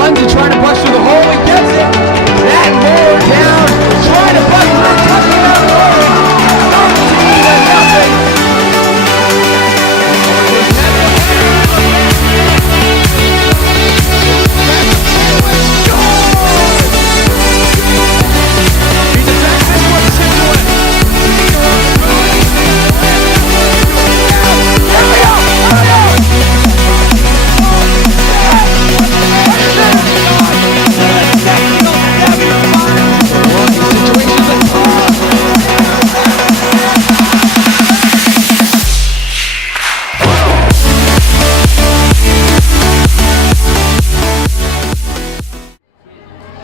runs and trying to bust through the hole. He gets it. That mower down. Trying to bust through. Touchdown Norton. 13-0.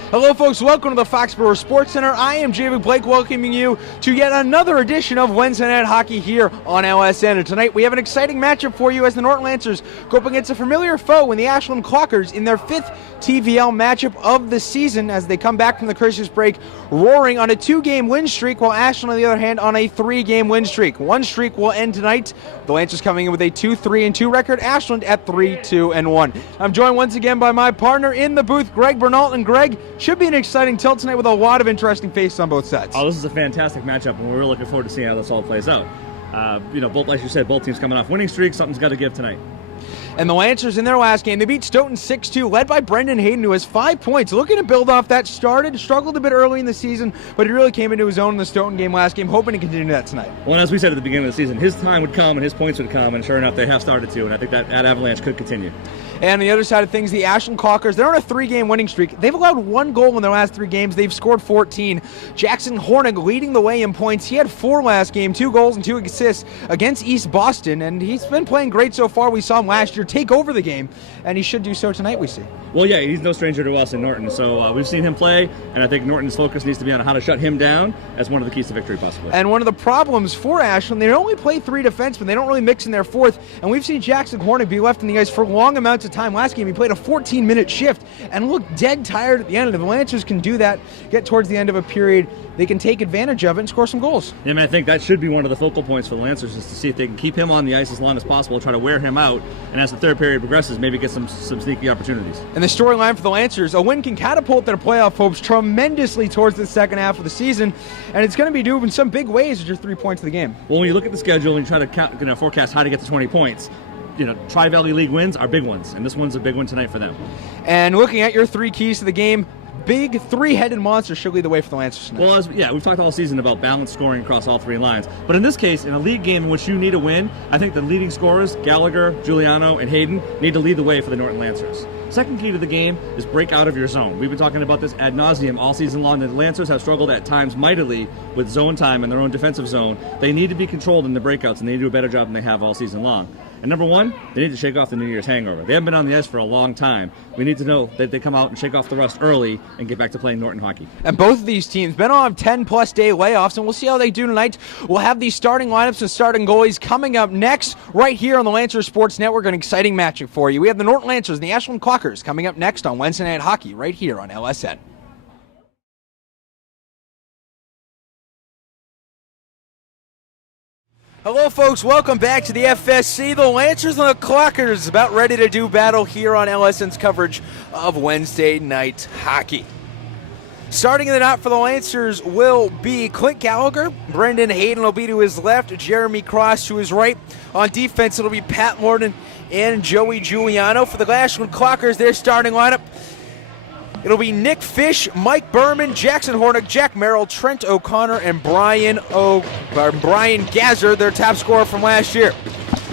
Hello folks, welcome to the Foxborough Sports Center. I am Javid Blake welcoming you to yet another edition of Wednesday Night Hockey here on LSN. And tonight we have an exciting matchup for you as the Norton Lancers go up against a familiar foe in the Ashland Clockers in their 5th TVL matchup of the season as they come back from the Christmas break roaring on a 2-game win streak, while Ashland on the other hand on a 3-game win streak. One streak will end tonight. The Lancers coming in with a 2-3-2 record, Ashland at 3-2-1. I'm joined once again by my partner in the booth, Greg Bernal. And Greg, should be an exciting tilt tonight with a lot of interesting faces on both sides. Oh, this is a fantastic matchup, and we're really looking forward to seeing how this all plays out. Both, like you said, both teams coming off winning streaks. Something's got to give tonight. And the Lancers in their last game, they beat Stoughton 6-2, led by Brendan Hayden, who has 5 points. Looking to build off that. Struggled a bit early in the season, but he really came into his own in the Stoughton game last game, hoping to continue that tonight. Well, as we said at the beginning of the season, his time would come and his points would come, and sure enough, they have started to, and I think that avalanche could continue. And on the other side of things, the Ashland Clockers, they're on a 3-game winning streak. They've allowed 1 goal in their last 3 games. They've scored 14. Jackson Hornig leading the way in points. He had 4 last game, 2 goals and 2 assists against East Boston, and he's been playing great so far. We saw him last year take over the game, and he should do so tonight, we see. Well, yeah, he's no stranger to us in Norton, so we've seen him play, and I think Norton's focus needs to be on how to shut him down as one of the keys to victory, possibly. And one of the problems for Ashland, they only play 3 defensemen. They don't really mix in their 4th, and we've seen Jackson Hornig be left in the ice for long amounts of time. Last game, he played a 14-minute shift and looked dead tired at the end. If the Lancers can do that, get towards the end of a period, they can take advantage of it and score some goals. Yeah, I think that should be one of the focal points for the Lancers, is to see if they can keep him on the ice as long as possible, try to wear him out, and as the third period progresses, maybe get some sneaky opportunities. And the storyline for the Lancers, a win can catapult their playoff hopes tremendously towards the second half of the season, and it's going to be due in some big ways with just 3 points of the game. Well, when you look at the schedule and you try to forecast how to get to 20 points, Tri-Valley League wins are big ones, and this one's a big one tonight for them. And looking at your 3 keys to the game, big 3-headed monster should lead the way for the Lancers tonight. Well, we've talked all season about balanced scoring across all 3 lines. But in this case, in a league game in which you need a win, I think the leading scorers, Gallagher, Giuliano, and Hayden, need to lead the way for the Norton Lancers. Second key to the game is break out of your zone. We've been talking about this ad nauseum all season long. The Lancers have struggled at times mightily with zone time in their own defensive zone. They need to be controlled in the breakouts, and they need to do a better job than they have all season long. And number 1, they need to shake off the New Year's hangover. They haven't been on the ice for a long time. We need to know that they come out and shake off the rust early and get back to playing Norton hockey. And both of these teams been on 10-plus day layoffs, and we'll see how they do tonight. We'll have these starting lineups and starting goalies coming up next right here on the Lancers Sports Network. An exciting matchup for you. We have the Norton Lancers and the Ashland Clockers coming up next on Wednesday Night Hockey right here on LSN. Hello, folks. Welcome back to the FSC. The Lancers and the Clockers about ready to do battle here on LSN's coverage of Wednesday Night Hockey. Starting in the knot for the Lancers will be Clint Gallagher. Brendan Hayden will be to his left. Jeremy Cross to his right. On defense, it'll be Pat Morton and Joey Giuliano. For the Ashland Clockers, their starting lineup, it'll be Nick Fish, Mike Berman, Jackson Hornig, Jack Merrill, Trent O'Connor, and Brian Gazer, their top scorer from last year.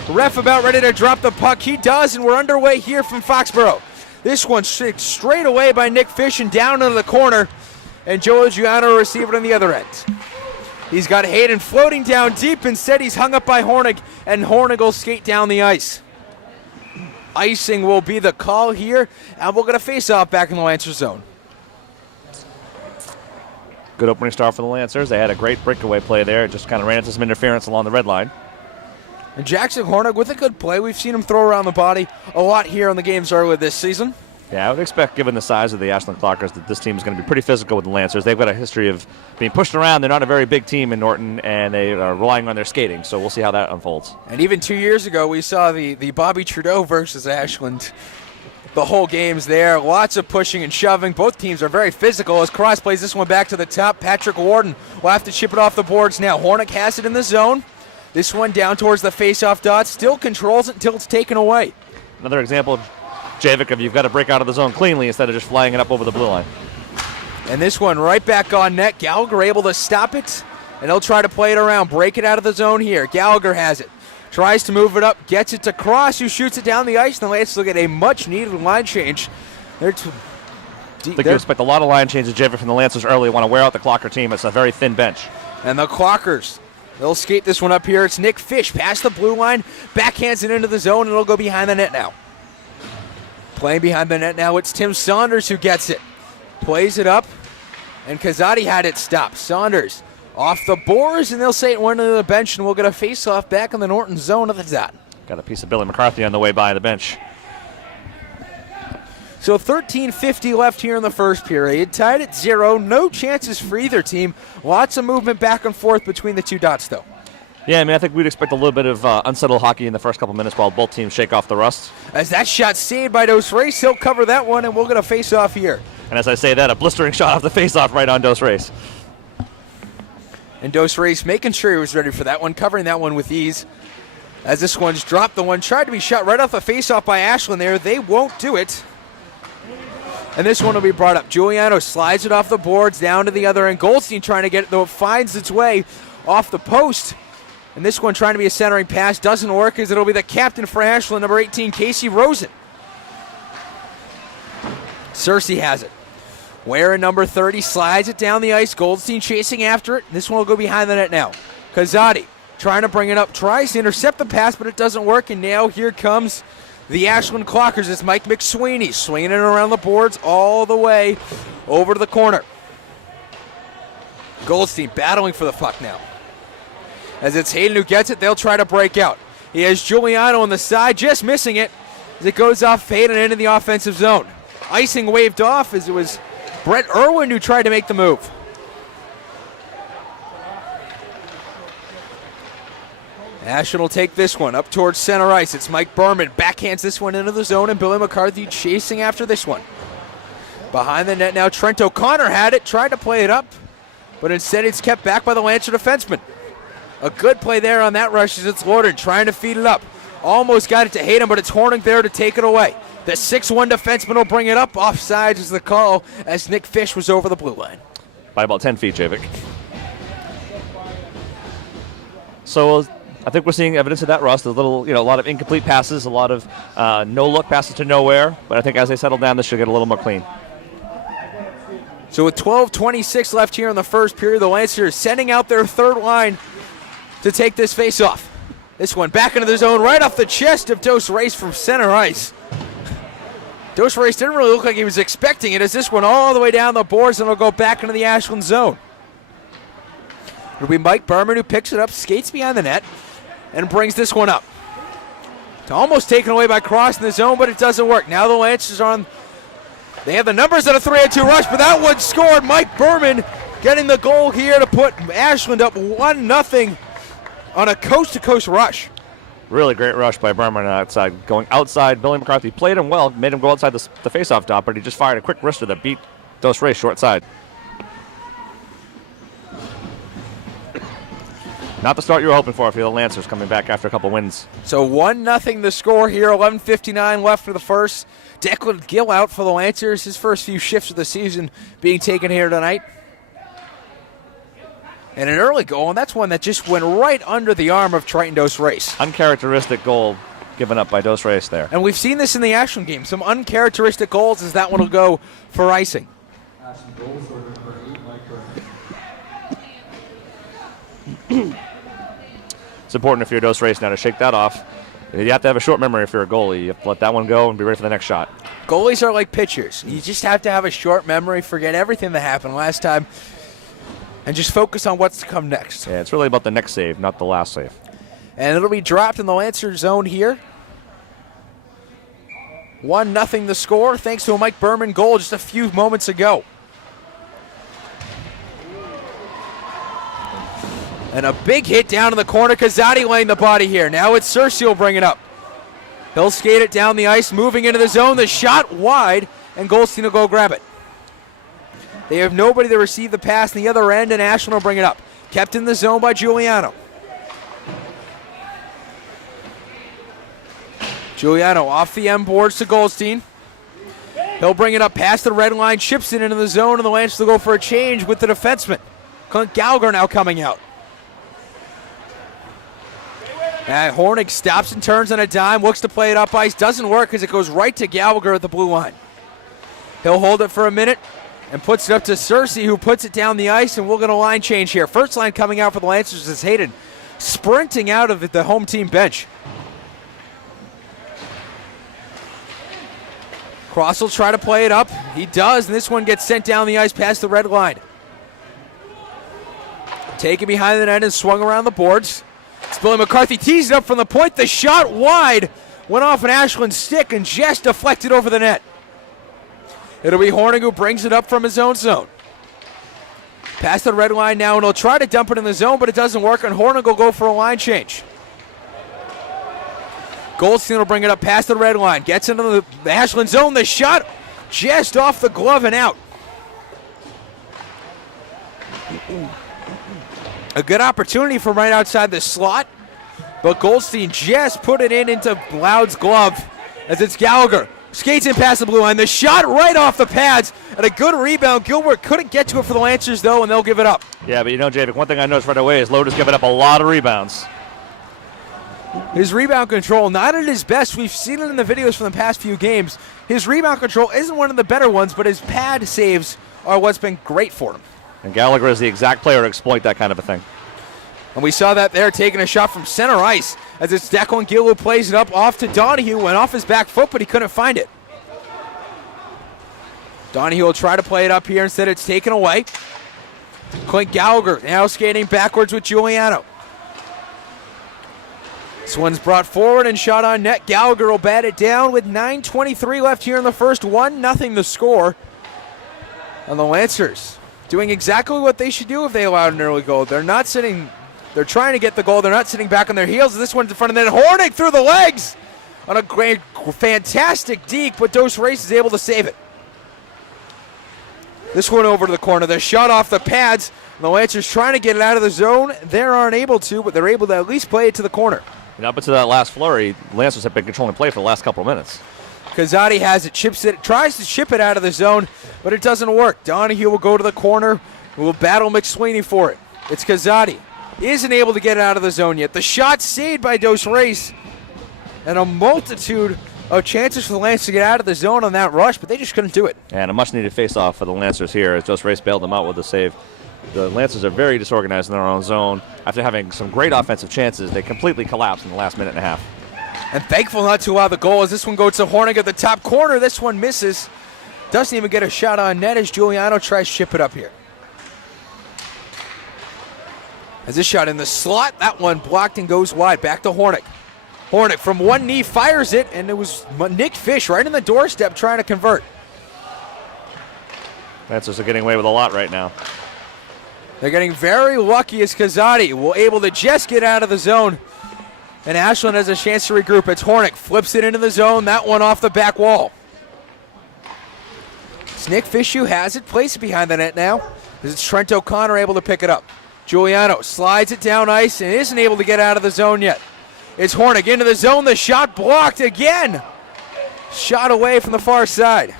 Ref about ready to drop the puck. He does, and we're underway here from Foxborough. This one's straight away by Nick Fish and down into the corner, and Joey Giuliano will receive it on the other end. He's got Hayden floating down deep. Instead, he's hung up by Hornig, and Hornig will skate down the ice. Icing will be the call here, and we'll get a face-off back in the Lancers zone. Good opening start for the Lancers. They had a great breakaway play there. It just kind of ran into some interference along the red line. And Jackson Hornig with a good play. We've seen him throw around the body a lot here on the games earlier this season. Yeah, I would expect, given the size of the Ashland Clockers, that this team is going to be pretty physical with the Lancers. They've got a history of being pushed around. They're not a very big team in Norton, and they are relying on their skating, so we'll see how that unfolds. And even 2 years ago, we saw the Bobby Trudeau versus Ashland the whole game's there. Lots of pushing and shoving. Both teams are very physical as Cross plays this one back to the top. Patrick Warden will have to chip it off the boards now. Hornick has it in the zone. This one down towards the face-off dot. Still controls it until it's taken away. Another example, Javik, of you've got to break out of the zone cleanly instead of just flying it up over the blue line. And this one right back on net. Gallagher able to stop it, and he'll try to play it around. Break it out of the zone here. Gallagher has it. Tries to move it up, gets it to Cross, who shoots it down the ice. And the Lancers will get a much-needed line change. I think you expect a lot of line changes, Javik, from the Lancers early. Want to wear out the Clocker team. It's a very thin bench. And the Clockers, they'll skate this one up here. It's Nick Fish past the blue line, backhands it into the zone, and it'll go behind the net now. Playing behind the net now, it's Tim Saunders who gets it. Plays it up, and Kazadi had it stopped. Saunders off the boards, and they'll say it went to the bench, and we'll get a face-off back in the Norton zone of the dot. Got a piece of Billy McCarthy on the way by the bench. So 13:50 left here in the first period. Tied at 0. No chances for either team. Lots of movement back and forth between the two dots, though. Yeah, I mean, I think we'd expect a little bit of unsettled hockey in the first couple minutes while both teams shake off the rust. As that shot saved by Dos Reis, he'll cover that one, and we'll get a face-off here. And as I say that, a blistering shot off the face-off right on Dos Reis. And Dos Reis making sure he was ready for that one, covering that one with ease. As this one's dropped, the one tried to be shot right off the face-off by Ashland there. They won't do it. And this one will be brought up. Giuliano slides it off the boards down to the other end. Goldstein trying to get it, though it finds its way off the post. And this one trying to be a centering pass. Doesn't work as it'll be the captain for Ashland, number 18, Casey Rosen. Cersei has it. Ware in number 30 slides it down the ice. Goldstein chasing after it. This one will go behind the net now. Kazadi trying to bring it up. Tries to intercept the pass, but it doesn't work. And now here comes the Ashland Clockers. It's Mike McSweeney swinging it around the boards all the way over to the corner. Goldstein battling for the puck now. As it's Hayden who gets it, they'll try to break out. He has Giuliano on the side, just missing it as it goes off Hayden into the offensive zone. Icing waved off as it was Brett Irwin who tried to make the move. Ashland will take this one up towards center ice. It's Mike Berman. Backhands this one into the zone, and Billy McCarthy chasing after this one. Behind the net now, Trent O'Connor had it, tried to play it up, but instead it's kept back by the Lancer defenseman. A good play there on that rush as it's Norton trying to feed it up. Almost got it to Hayden, but it's Hornick there to take it away. The 6'1 defenseman will bring it up. Offsides is the call as Nick Fish was over the blue line. By about 10 feet, Javik. So I think we're seeing evidence of that rust. A lot of incomplete passes, a lot of no-look passes to nowhere. But I think as they settle down, this should get a little more clean. So with 12:26 left here in the first period, the Lancers sending out their third line to take this face-off. This one back into the zone, right off the chest of Dos Reis from center ice. Dos Reis didn't really look like he was expecting it as this one all the way down the boards, and it'll go back into the Ashland zone. It'll be Mike Berman who picks it up, skates behind the net, and brings this one up. It's almost taken away by Cross in the zone, but it doesn't work. Now the Lancers are on. They have the numbers at a 3-2 rush, but that one scored. Mike Berman getting the goal here to put Ashland up 1-0 on a coast-to-coast rush. Really great rush by Berman outside. Going outside, Billy McCarthy played him well, made him go outside the face-off dot, but he just fired a quick wrister that beat Dos Reis short side. Not the start you were hoping for if you're the Lancers coming back after a couple wins. So 1-0 the score here, 11:59 left for the first. Declan Gill out for the Lancers, his first few shifts of the season being taken here tonight. And an early goal, and that's one that just went right under the arm of Triton Dos Reis. Uncharacteristic goal given up by Dos Reis there. And we've seen this in the Ashland game. Some uncharacteristic goals as that one will go for icing. It's important if you're Dos Reis now to shake that off. You have to have a short memory if you're a goalie. You have to let that one go and be ready for the next shot. Goalies are like pitchers. You just have to have a short memory, forget everything that happened last time, and just focus on what's to come next. Yeah, it's really about the next save, not the last save. And it'll be dropped in the Lancer zone here. 1-0 the score, thanks to a Mike Berman goal just a few moments ago. And a big hit down in the corner. Kazadi laying the body here. Now it's Cersei will bring it up. He'll skate it down the ice, moving into the zone. The shot wide, and Goldstein will go grab it. They have nobody to receive the pass on the other end, and Ashland will bring it up. Kept in the zone by Giuliano. Giuliano off the M boards to Goldstein. He'll bring it up past the red line, chips it into the zone, and the Lancers will go for a change with the defenseman. Clint Gallagher now coming out. Hornig stops and turns on a dime, looks to play it up ice. Doesn't work because it goes right to Gallagher at the blue line. He'll hold it for a minute and puts it up to Cersei, who puts it down the ice, and we'll get a line change here. First line coming out for the Lancers is Hayden, sprinting out of the home team bench. Cross will try to play it up. He does, and this one gets sent down the ice past the red line. Taken behind the net and swung around the boards. It's Billy McCarthy tees it up from the point. The shot wide went off an Ashland stick and just deflected over the net. It'll be Hornig who brings it up from his own zone. Past the red line now, and he'll try to dump it in the zone, but it doesn't work, and Hornig will go for a line change. Goldstein will bring it up past the red line. Gets into the Ashland zone. The shot just off the glove and out. A good opportunity from right outside the slot, but Goldstein just put it into Loud's glove as it's Gallagher. Skates in past the blue line. The shot right off the pads and a good rebound. Gilbert couldn't get to it for the Lancers, though, and they'll give it up. Yeah, but Javik, one thing I noticed right away is Loud has given up a lot of rebounds. His rebound control, not at his best. We've seen it in the videos from the past few games. His rebound control isn't one of the better ones, but his pad saves are what's been great for him. And Gallagher is the exact player to exploit that kind of a thing. And we saw that there, taking a shot from center ice as it's Declan Gill who plays it up off to Donahue, went off his back foot, but he couldn't find it. Donahue will try to play it up here. Instead, it's taken away. Clint Gallagher now skating backwards with Giuliano. This one's brought forward and shot on net. Gallagher will bat it down with 9:23 left here in the first. 1-0 the score. And the Lancers doing exactly what they should do if they allowed an early goal. They're not sitting, they're trying to get the goal. They're not sitting back on their heels. This one's in front of the net. Hornig through the legs on a great, fantastic deke, but Dos Reis is able to save it. This one over to the corner. The shot off the pads. The Lancers trying to get it out of the zone. They aren't able to, but they're able to at least play it to the corner. And up until that last flurry, Lancers have been controlling play for the last couple of minutes. Kazadi has it, chips it, tries to chip it out of the zone, but it doesn't work. Donahue will go to the corner. Will battle McSweeney for it. It's Kazadi. Isn't able to get it out of the zone yet. The shot saved by Dos Reis. And a multitude of chances for the Lancers to get out of the zone on that rush, but they just couldn't do it. And a much-needed face-off for the Lancers here as Dos Reis bailed them out with the save. The Lancers are very disorganized in their own zone. After having some great offensive chances, they completely collapsed in the last minute and a half. And thankful not to allow the goal as this one goes to Hornig at the top corner. This one misses. Doesn't even get a shot on net as Giuliano tries to chip it up here. As this shot in the slot, that one blocked and goes wide. Back to Hornig. Hornig from one knee fires it, and it was Nick Fish right in the doorstep trying to convert. Lancers are getting away with a lot right now. They're getting very lucky as Kazadi will able to just get out of the zone. And Ashland has a chance to regroup. It's Hornig, flips it into the zone. That one off the back wall. It's Nick Fish who has it, plays it behind the net now. As it's Trent O'Connor able to pick it up. Giuliano slides it down ice and isn't able to get out of the zone yet. It's Hornig into the zone. The shot blocked again. Shot away from the far side.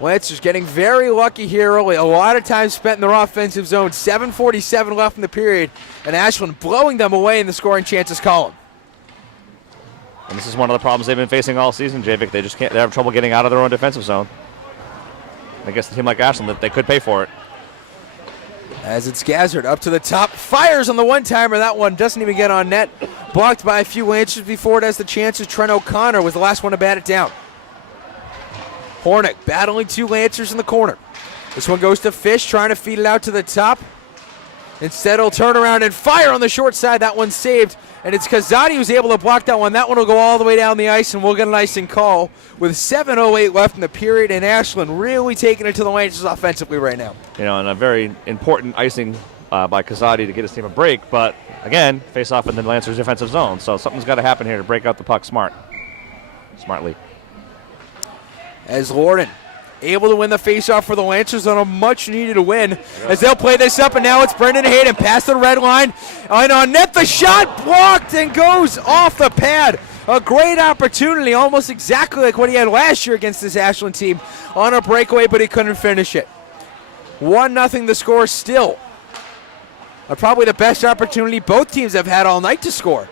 Lancers getting very lucky here early. A lot of time spent in their offensive zone. 7:47 left in the period. And Ashland blowing them away in the scoring chances column. And this is one of the problems they've been facing all season, Javik. They just can't. They have trouble getting out of their own defensive zone. I guess a team like Ashland, that they could pay for it. As it's Gazzard up to the top. Fires on the one-timer. That one doesn't even get on net. Blocked by a few Lancers before it has the chances. Trent O'Connor was the last one to bat it down. Hornig battling two Lancers in the corner. This one goes to Fish, trying to feed it out to the top. Instead, he'll turn around and fire on the short side. That one's saved, and it's Kazadi who's able to block that one. That one will go all the way down the ice, and we'll get an icing call with 7:08 left in the period, and Ashland really taking it to the Lancers offensively right now. And a very important icing by Kazadi to get his team a break, but again, face off in the Lancers defensive zone, so something's got to happen here to break out the puck smart. smartly. As Norton able to win the faceoff for the Lancers on a much-needed win. As they'll play this up, and now it's Brendan Hayden past the red line. And on net, the shot blocked and goes off the pad. A great opportunity, almost exactly like what he had last year against this Ashland team on a breakaway, but he couldn't finish it. 1-0 the score still. Probably the best opportunity both teams have had all night to score.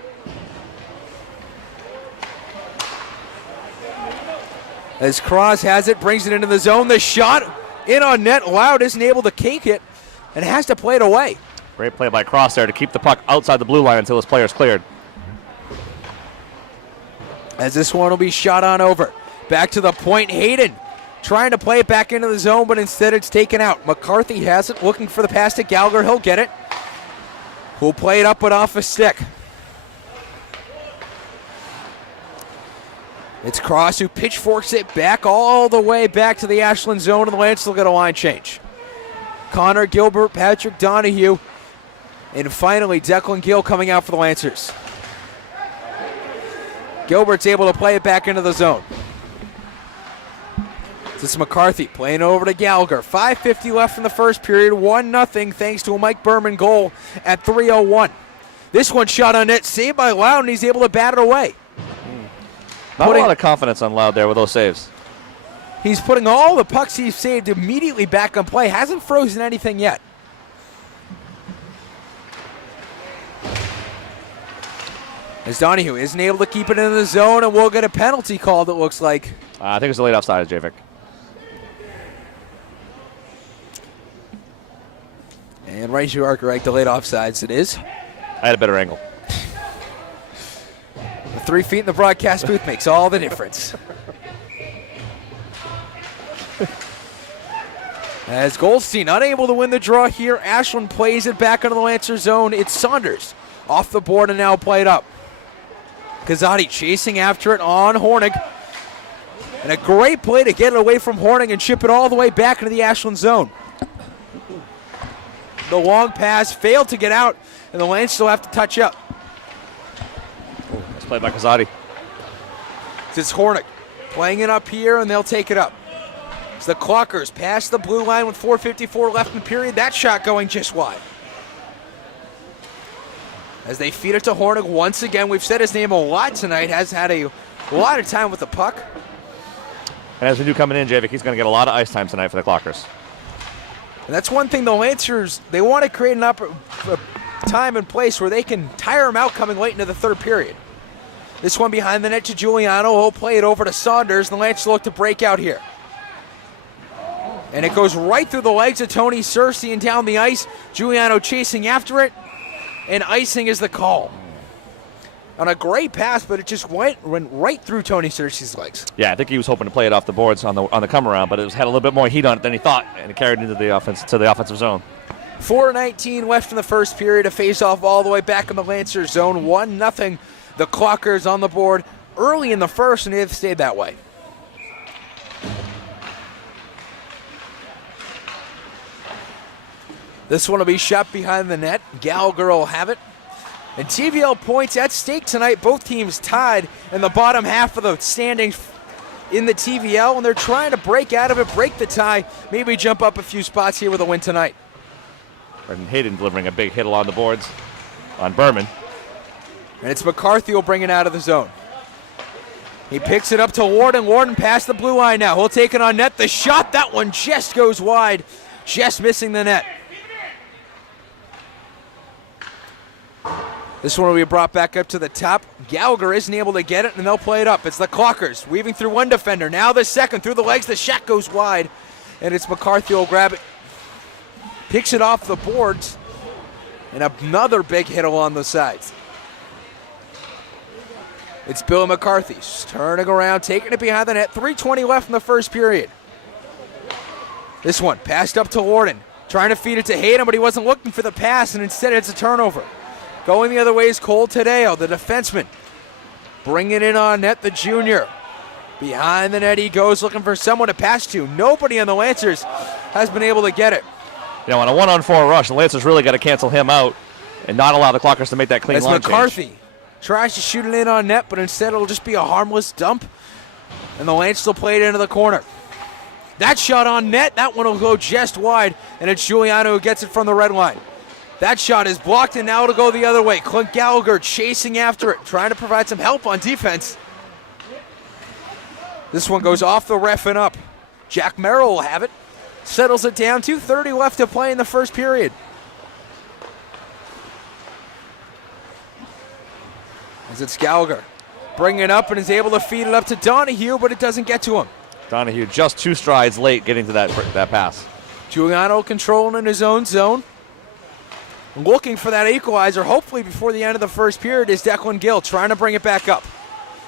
As Cross has it, brings it into the zone. The shot in on net. Loud isn't able to cake it and has to play it away. Great play by Cross there to keep the puck outside the blue line until his player's cleared. As this one will be shot on over. Back to the point. Hayden trying to play it back into the zone, but instead it's taken out. McCarthy has it, looking for the pass to Gallagher. He'll get it. We'll play it up but off a stick. It's Cross who pitchforks it back all the way back to the Ashland zone, and the Lancers will get a line change. Connor Gilbert, Patrick Donahue, and finally Declan Gill coming out for the Lancers. Gilbert's able to play it back into the zone. This is McCarthy playing over to Gallagher. 5:50 left in the first period, 1-0 thanks to a Mike Berman goal at 3:01. This one shot on net, saved by Loud, and he's able to bat it away. Not a lot of confidence on Loud there with those saves. He's putting all the pucks he's saved immediately back on play. Hasn't frozen anything yet. As Donahue isn't able to keep it in the zone, and we'll get a penalty called, it looks like. I think it's a late offside, Javik. And right, you are correct. The late offsides it is. I had a better angle. The 3 feet in the broadcast booth makes all the difference. As Goldstein unable to win the draw here, Ashland plays it back into the Lancer zone. It's Saunders off the board and now played up. Kazadi chasing after it on Hornig. And a great play to get it away from Hornig and chip it all the way back into the Ashland zone. The long pass failed to get out, and the Lancers will have to touch up. Nice play by Kazadi. It's Hornig playing it up here, and they'll take it up. It's the Clockers past the blue line with 4:54 left in the period. That shot going just wide. As they feed it to Hornig once again. We've said his name a lot tonight. Has had a lot of time with the puck. And as we do coming in, Javik, he's going to get a lot of ice time tonight for the Clockers. And that's one thing the Lancers, they want to create a time and place where they can tire him out coming late into the third period. This one behind the net to Giuliano. He'll play it over to Saunders. The Lancers look to break out here. And it goes right through the legs of Tony Cersei and down the ice. Giuliano chasing after it. And icing is the call. On a great pass, but it just went right through Tony Cersei's legs. Yeah, I think he was hoping to play it off the boards on the come around, but it had a little bit more heat on it than he thought, and it carried into the offensive zone. 4:19 left in the first period. A face-off all the way back in the Lancers zone. 1-0. The Clockers on the board early in the first, and they've stayed that way. This one will be shot behind the net. Gallagher will have it. And TVL points at stake tonight. Both teams tied in the bottom half of the standings in the TVL, and they're trying to break out of it, break the tie, maybe jump up a few spots here with a win tonight. Brendan Hayden delivering a big hit along the boards on Berman. And it's McCarthy will bring it out of the zone. He picks it up to Warden. Warden past the blue line now. He'll take it on net. The shot, that one just goes wide. Just missing the net. This one will be brought back up to the top. Gallagher isn't able to get it, and they'll play it up. It's the Clockers weaving through one defender. Now the second through the legs. The shot goes wide, and it's McCarthy will grab it. Picks it off the boards, and another big hit along the sides. It's Bill McCarthy turning around, taking it behind the net. 3:20 left in the first period. This one passed up to Warden, trying to feed it to Hayden, but he wasn't looking for the pass, and instead it's a turnover. Going the other way is Cole Tadeo, the defenseman. Bringing it on net, the junior. Behind the net he goes, looking for someone to pass to. Nobody on the Lancers has been able to get it. You know, on a 1-on-4 rush, the Lancers really got to cancel him out and not allow the Clockers to make that clean As line McCarthy change. tries to shoot it in on net, but instead it'll just be a harmless dump. And the Lancers will play it into the corner. That shot on net, that one will go just wide, and it's Giuliano who gets it from the red line. That shot is blocked, and now it'll go the other way. Clint Gallagher chasing after it, trying to provide some help on defense. This one goes off the ref and up. Jack Merrill will have it. Settles it down. 2:30 left to play in the first period. As it's Gallagher. Bringing it up and is able to feed it up to Donahue, but it doesn't get to him. Donahue just 2 strides late getting to that pass. Giuliano controlling in his own zone. Looking for that equalizer, hopefully before the end of the first period, is Declan Gill trying to bring it back up.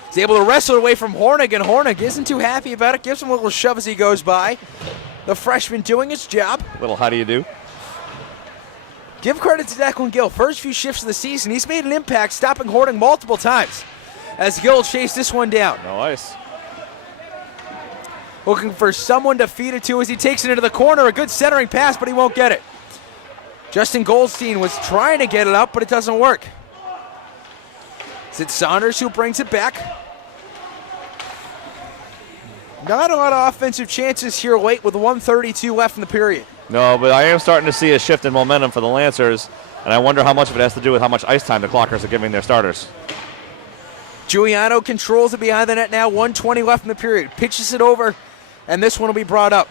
He's able to wrestle it away from Hornig, and Hornig isn't too happy about it. Gives him a little shove as he goes by. The freshman doing his job. Little how do you do? Give credit to Declan Gill. First few shifts of the season, he's made an impact, stopping Hornig multiple times. As Gill chased this one down. No ice. Looking for someone to feed it to as he takes it into the corner. A good centering pass, but he won't get it. Justin Goldstein was trying to get it up, but it doesn't work. Is it Saunders who brings it back? Not a lot of offensive chances here late with 1:32 left in the period. No, but I am starting to see a shift in momentum for the Lancers, and I wonder how much of it has to do with how much ice time the Clockers are giving their starters. Giuliano controls it behind the net now, 1:20 left in the period. Pitches it over, and this one will be brought up.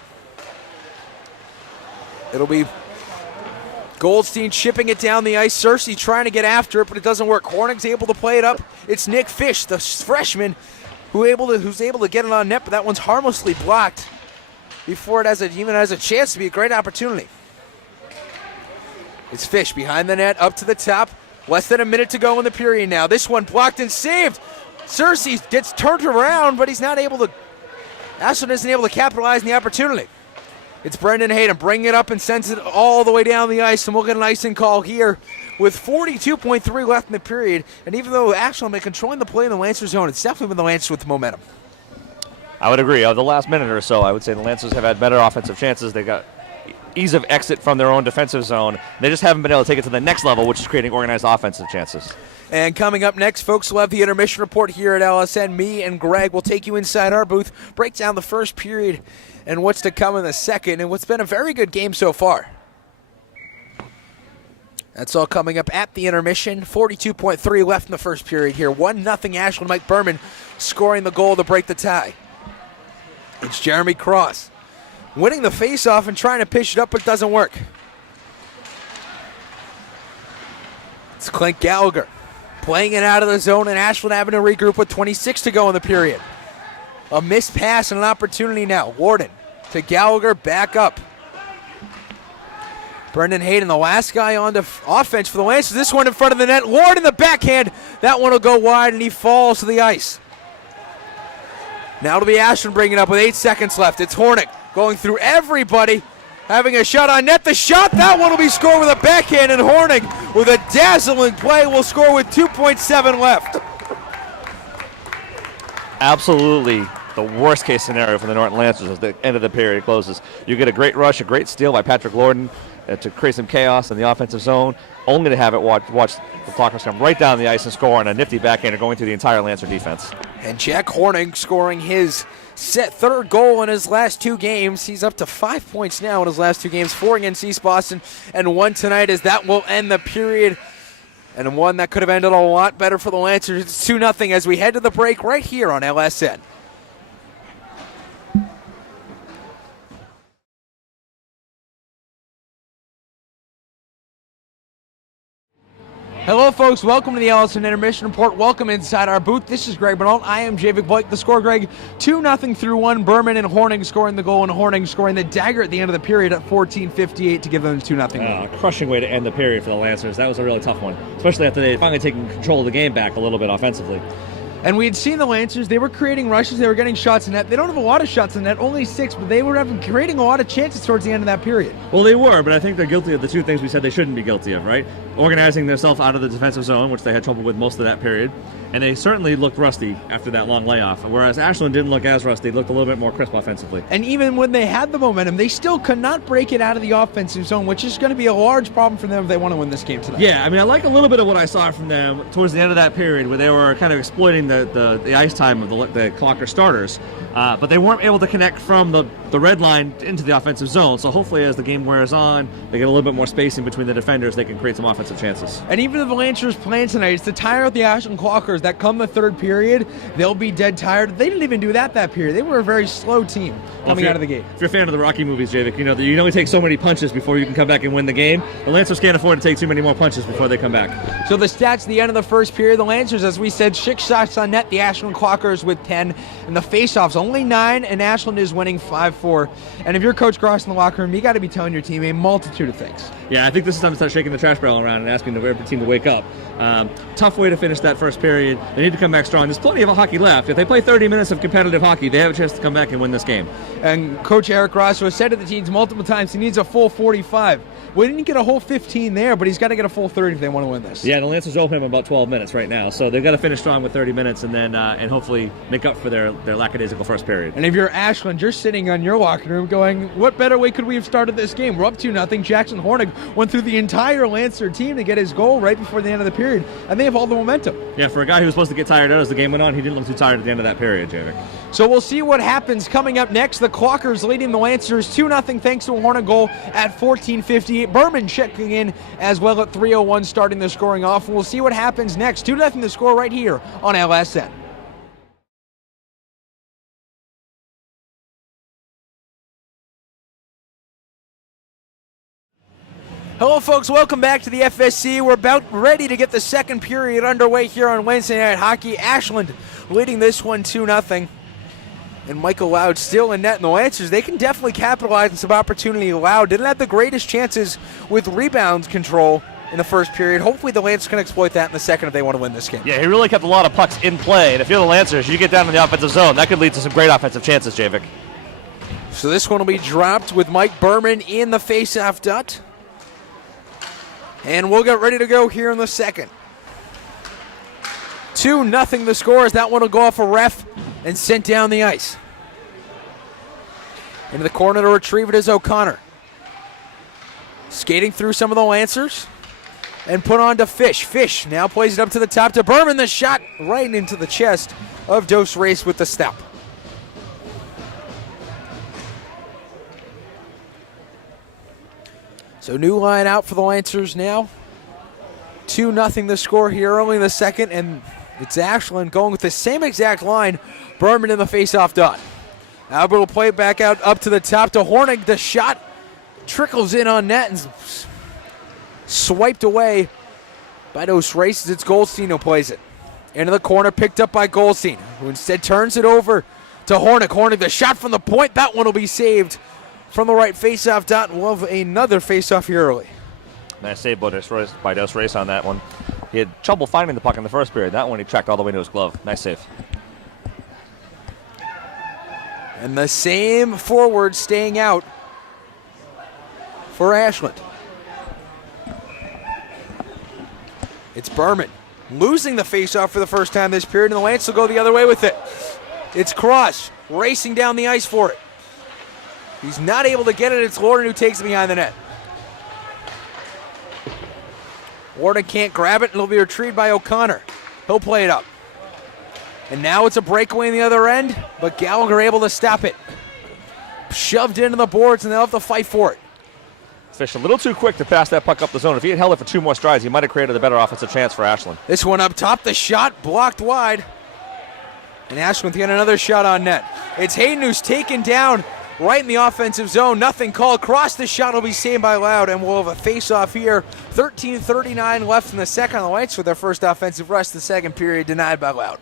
It'll be Goldstein chipping it down the ice. Cersei trying to get after it, but it doesn't work. Hornig's able to play it up. It's Nick Fish, the freshman, who's able to get it on net, but that one's harmlessly blocked before it even has a chance to be a great opportunity. It's Fish behind the net, up to the top. Less than a minute to go in the period now. This one blocked and saved. Cersei gets turned around, but Ashland isn't able to capitalize on the opportunity. It's Brendan Hayden bringing it up and sends it all the way down the ice, and we'll get an icing call here with 42.3 left in the period. And even though Ashland been controlling the play in the Lancers zone, it's definitely been the Lancers with the momentum. I would agree. Of the last minute or so, I would say the Lancers have had better offensive chances. They got ease of exit from their own defensive zone. They just haven't been able to take it to the next level, which is creating organized offensive chances. And coming up next, folks, we'll have the intermission report here at LSN. Me and Greg will take you inside our booth, break down the first period and what's to come in the second, and what's been a very good game so far. That's all coming up at the intermission. 42.3 left in the first period here. 1-0 Ashland. Mike Berman scoring the goal to break the tie. It's Jeremy Cross winning the faceoff and trying to pitch it up, but it doesn't work. It's Clint Gallagher playing it out of the zone, and Ashland having to regroup with 26 to go in the period. A missed pass and an opportunity now. Warden to Gallagher, back up. Brendan Hayden, the last guy on the offense for the Lancers. This one in front of the net. Warden, the backhand. That one will go wide, and he falls to the ice. Now it'll be Ashland bringing it up with 8 seconds left. It's Hornick going through everybody, having a shot on net. The shot, that one will be scored with a backhand, and Hornick with a dazzling play will score with 2.7 left. Absolutely the worst case scenario for the Norton Lancers as the end of the period closes. You get a great rush, a great steal by Patrick Lorden to create some chaos in the offensive zone, only to have it watch the Clockers come right down the ice and score on a nifty backhander going through the entire Lancer defense. And Jack Hornig scoring his third goal in his last 2 games. He's up to 5 points now in his last 2 games, 4 against East Boston and 1 tonight, as that will end the period. And one that could have ended a lot better for the Lancers. It's 2-0 as we head to the break right here on LSN. Hello, folks. Welcome to the LSN Intermission Report. Welcome inside our booth. This is Greg Bernal. I am Javik Blake. The score, Greg, 2-0 through 1. Berman and Hornig scoring the goal, and Hornig scoring the dagger at the end of the period at 14:58 to give them the 2-0 lead. Crushing way to end the period for the Lancers. That was a really tough one, especially after they had finally taken control of the game back a little bit offensively. And we had seen the Lancers. They were creating rushes. They were getting shots in net. They don't have a lot of shots in net, only 6, but they were creating a lot of chances towards the end of that period. Well, they were, but I think they're guilty of the 2 things we said they shouldn't be guilty of, right? Organizing themselves out of the defensive zone, which they had trouble with most of that period, and they certainly looked rusty after that long layoff, whereas Ashland didn't look as rusty. They looked a little bit more crisp offensively. And even when they had the momentum, they still could not break it out of the offensive zone, which is going to be a large problem for them if they want to win this game tonight. Yeah, I mean, I like a little bit of what I saw from them towards the end of that period, where they were kind of exploiting the ice time of the Clocker starters. but they weren't able to connect from the red line into the offensive zone. So hopefully as the game wears on, they get a little bit more spacing between the defenders, they can create some offensive chances. And even if the Lancers' plan tonight is to tire out the Ashland Clockers, that come the third period, they'll be dead tired. They didn't even do that period. They were a very slow team coming out of the gate. If you're a fan of the Rocky movies, Javik, you know that you only take so many punches before you can come back and win the game. The Lancers can't afford to take too many more punches before they come back. So the stats at the end of the first period, the Lancers, as we said, 6 shots on net, the Ashland Clockers with 10, and the faceoffs only 9, and Ashland is winning 5-4. And if you're Coach Gross in the locker room, you got to be telling your team a multitude of things. Yeah, I think this is time to start shaking the trash barrel around and asking every team to wake up. Tough way to finish that first period. They need to come back strong. There's plenty of hockey left. If they play 30 minutes of competitive hockey, they have a chance to come back and win this game. And Coach Eric Rosso has said to the teams multiple times he needs a full 45. We didn't get a whole 15 there, but he's got to get a full 30 if they want to win this. Yeah, the Lancers owe him about 12 minutes right now, so they've got to finish strong with 30 minutes and then and hopefully make up for their lackadaisical first period. And if you're Ashland, you're sitting on your locker room going, what better way could we have started this game? We're up 2-0. Jackson Hornig went through the entire Lancer team to get his goal right before the end of the period, and they have all the momentum. Yeah, for a guy who was supposed to get tired out as the game went on, he didn't look too tired at the end of that period, Javik. So we'll see what happens coming up next. The Clockers leading the Lancers 2-0 thanks to a Hornig goal at 14:58. Berman checking in as well at 3:01 starting the scoring off. And we'll see what happens next. 2-0 the score right here on LSN. Hello, folks. Welcome back to the FSC. We're about ready to get the second period underway here on Wednesday Night Hockey. Ashland leading this one 2-0. And Michael Loud still in net, and the Lancers, they can definitely capitalize on some opportunity. Loud didn't have the greatest chances with rebound control in the first period. Hopefully the Lancers can exploit that in the second if they want to win this game. Yeah, he really kept a lot of pucks in play. And if you're the Lancers, you get down in the offensive zone. That could lead to some great offensive chances, Javik. So this one will be dropped with Mike Berman in the faceoff dot. And we'll get ready to go here in the second. 2-0 the score as that one will go off a ref and sent down the ice. Into the corner to retrieve it is O'Connor. Skating through some of the Lancers and put on to Fish. Fish now plays it up to the top to Berman. The shot right into the chest of Dos Reis with the step. So new line out for the Lancers now. 2-0 the score here early in the second, and it's Ashland going with the same exact line. Berman in the faceoff dot. Albert will play it back out up to the top to Hornig. The shot trickles in on net and swiped away by Dos Reis. It's Goldstein who plays it. Into the corner, picked up by Goldstein, who instead turns it over to Hornig. Hornig, the shot from the point. That one will be saved from the right faceoff dot, and we'll have another faceoff here early. Nice save by Dos Reis on that one. He had trouble finding the puck in the first period. That one he tracked all the way to his glove. Nice save. And the same forward staying out for Ashland. It's Berman losing the faceoff for the first time this period, and the Lance will go the other way with it. It's Cross racing down the ice for it. He's not able to get it. It's Lorden who takes it behind the net. Lorden can't grab it, and it'll be retrieved by O'Connor. He'll play it up. And now it's a breakaway on the other end, but Gallagher able to stop it. Shoved into the boards, and they'll have to fight for it. Fish a little too quick to pass that puck up the zone. If he had held it for 2 more strides, he might have created a better offensive chance for Ashland. This one up top, the shot blocked wide. And Ashland get another shot on net. It's Hayden who's taken down right in the offensive zone. Nothing called. Cross the shot will be saved by Loud, and we'll have a face-off here. 13:39 left in the second. The Lights with their first offensive rush. The second period denied by Loud.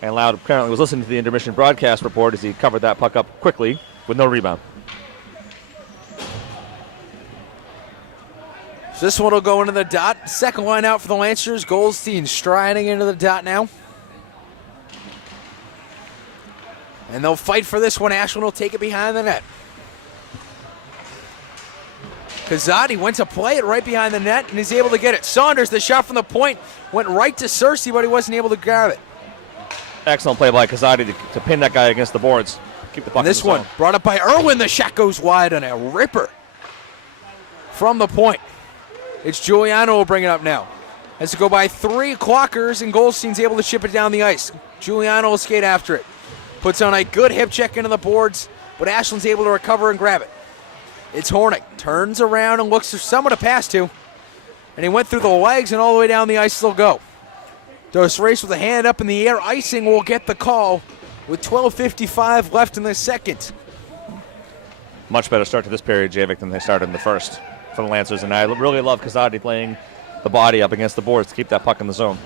And Loud apparently was listening to the intermission broadcast report as he covered that puck up quickly with no rebound. So this one will go into the dot. Second line out for the Lancers. Goldstein striding into the dot now. And they'll fight for this one. Ashland will take it behind the net. Kazadi went to play it right behind the net and is able to get it. Saunders, the shot from the point, went right to Cersei, but he wasn't able to grab it. Excellent play by Kazadi to pin that guy against the boards. Keep the puck And this in the one zone. brought up by Irwin. The shot goes wide on a ripper from the point. It's Giuliano will bring it up now. Has to go by 3 clockers, and Goldstein's able to chip it down the ice. Giuliano will skate after it. Puts on a good hip check into the boards, but Ashland's able to recover and grab it. It's Hornick. Turns around and looks for someone to pass to. And he went through the legs and all the way down the ice. They'll go. Dos Reis with a hand up in the air. Icing will get the call with 12:55 left in the second. Much better start to this period, Javik, than they started in the first for the Lancers. And I really love Kazadi playing the body up against the boards to keep that puck in the zone.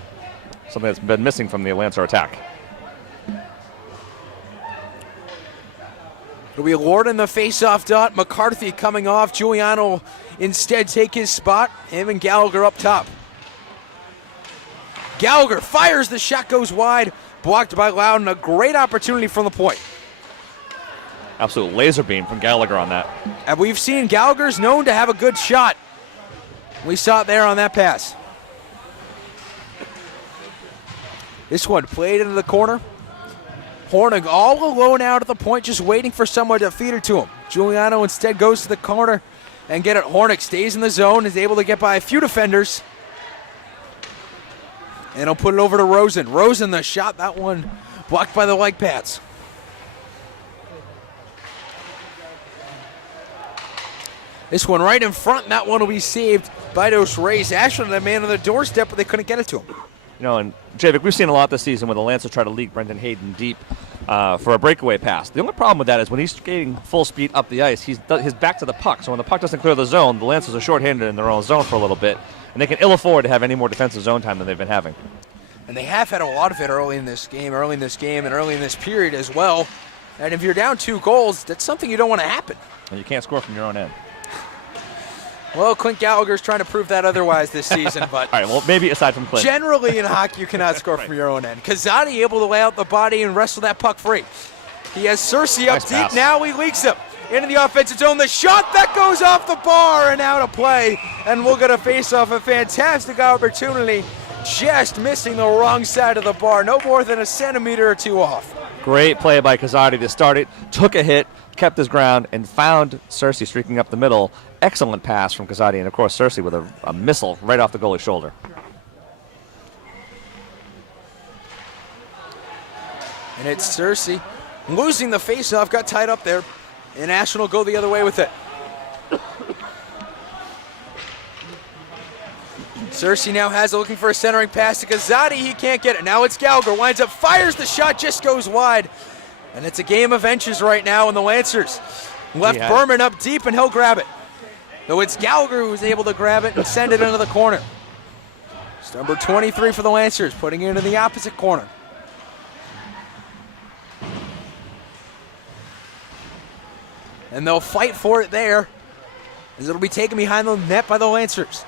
Something that's been missing from the Lancer attack. It'll be Lord in the face-off dot. McCarthy coming off. Giuliano instead take his spot. Him and Gallagher up top. Gallagher fires. The shot goes wide. Blocked by Loudon. A great opportunity from the point. Absolute laser beam from Gallagher on that. And we've seen Gallagher's known to have a good shot. We saw it there on that pass. This one played into the corner. Hornig all alone out at the point, just waiting for someone to feed it to him. Giuliano instead goes to the corner and get it. Hornig stays in the zone, is able to get by a few defenders. And he'll put it over to Rosen. Rosen, the shot, that one blocked by the leg pads. This one right in front, and that one will be saved by Dos Reis. Ashland, a man on the doorstep, but they couldn't get it to him. You know, and Javik, we've seen a lot this season when the Lancers try to leak Brendan Hayden deep for a breakaway pass. The only problem with that is when he's skating full speed up the ice, he's back to the puck. So when the puck doesn't clear the zone, the Lancers are shorthanded in their own zone for a little bit, and they can ill afford to have any more defensive zone time than they've been having. And they have had a lot of it early in this game, and early in this period as well. And if you're down 2 goals, that's something you don't want to happen. And you can't score from your own end. Well, Clint Gallagher's trying to prove that otherwise this season, but all right, well, maybe aside from Clint. Generally in hockey, you cannot score from your own end. Kazadi able to lay out the body and wrestle that puck free. He has Cersei up Nice deep. pass. Now he leaks him into the offensive zone. The shot that goes off the bar and out of play, and we'll get a face-off. A fantastic opportunity, just missing the wrong side of the bar, no more than a centimeter or 2 off. Great play by Kazadi to start it, took a hit, kept his ground, and found Cersei streaking up the middle. Excellent pass from Kazadi, and of course Cersei with a missile right off the goalie's shoulder. And it's Cersei losing the face-off, got tied up there, and Ashland will go the other way with it. Cersei now has it, looking for a centering pass to Kazadi. He can't get it. Now it's Gallagher. Winds up, fires the shot, just goes wide. And it's a game of inches right now, and the Lancers left Berman up deep, and he'll grab it. Though it's Gallagher who's able to grab it and send it into the corner. It's number 23 for the Lancers, putting it into the opposite corner. And they'll fight for it there, as it'll be taken behind the net by the Lancers.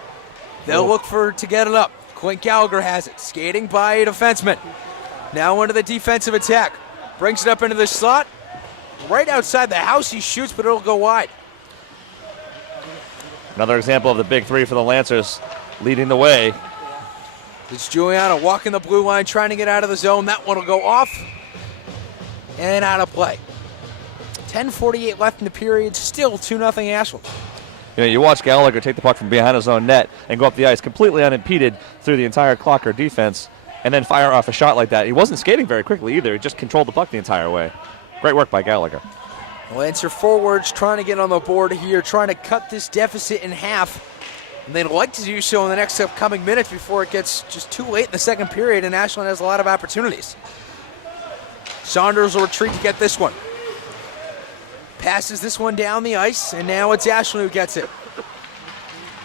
They'll look to get it up. Clint Gallagher has it, skating by a defenseman. Now into the defensive attack. Brings it up into the slot. Right outside the house he shoots, but it'll go wide. Another example of the big 3 for the Lancers leading the way. It's Giuliano walking the blue line, trying to get out of the zone. That one will go off and out of play. 10:48 left in the period, still 2-0 Ashland. You know, you watch Gallagher take the puck from behind his own net and go up the ice completely unimpeded through the entire Clocker defense and then fire off a shot like that. He wasn't skating very quickly either. He just controlled the puck the entire way. Great work by Gallagher. Lancer forwards trying to get on the board here, trying to cut this deficit in half. And they'd like to do so in the next upcoming minutes before it gets just too late in the second period, and Ashland has a lot of opportunities. Saunders will retreat to get this one. Passes this one down the ice, and now it's Ashland who gets it.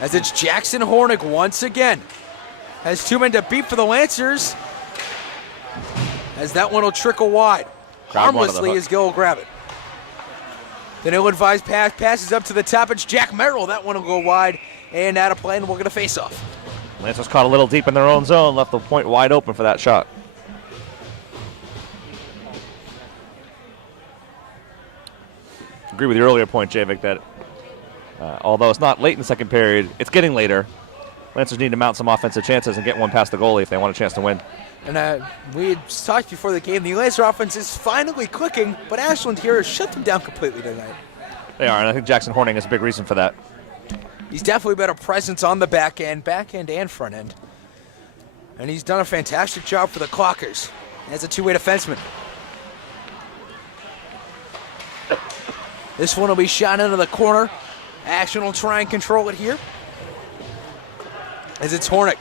As it's Jackson Hornick once again. Has 2 men to beat for the Lancers. As that one will trickle wide. Harmlessly as Gill will grab it. Then ill-advised pass passes up to the top. It's Jack Merrill. That one will go wide and out of play, and we'll get a face-off. Lancers caught a little deep in their own zone, left the point wide open for that shot. Agree with your earlier point, Javik, that although it's not late in the second period, it's getting later. Lancers need to mount some offensive chances and get one past the goalie if they want a chance to win. And we had talked before the game, the Lancer offense is finally clicking, but Ashland here has shut them down completely tonight. They are, and I think Jackson Horning is a big reason for that. He's definitely been a presence on the back end and front end. And he's done a fantastic job for the Clockers as a two-way defenseman. This one will be shot into the corner. Ashland will try and control it here. As it's Hornick.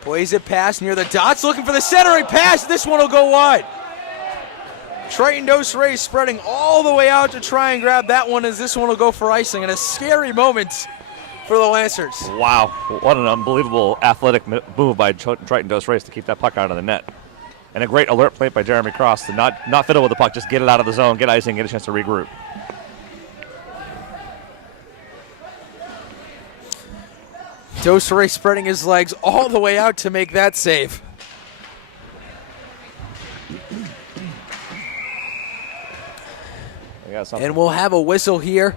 Plays it past near the dots, looking for the centering pass. This one will go wide. Triton Dos Reyes spreading all the way out to try and grab that one, as this one will go for icing. And a scary moment for the Lancers. Wow, what an unbelievable athletic move by Triton Dos Reyes to keep that puck out of the net. And a great alert play by Jeremy Cross to not fiddle with the puck, just get it out of the zone, get icing, get a chance to regroup. Dos Reyes spreading his legs all the way out to make that save. And we'll have a whistle here.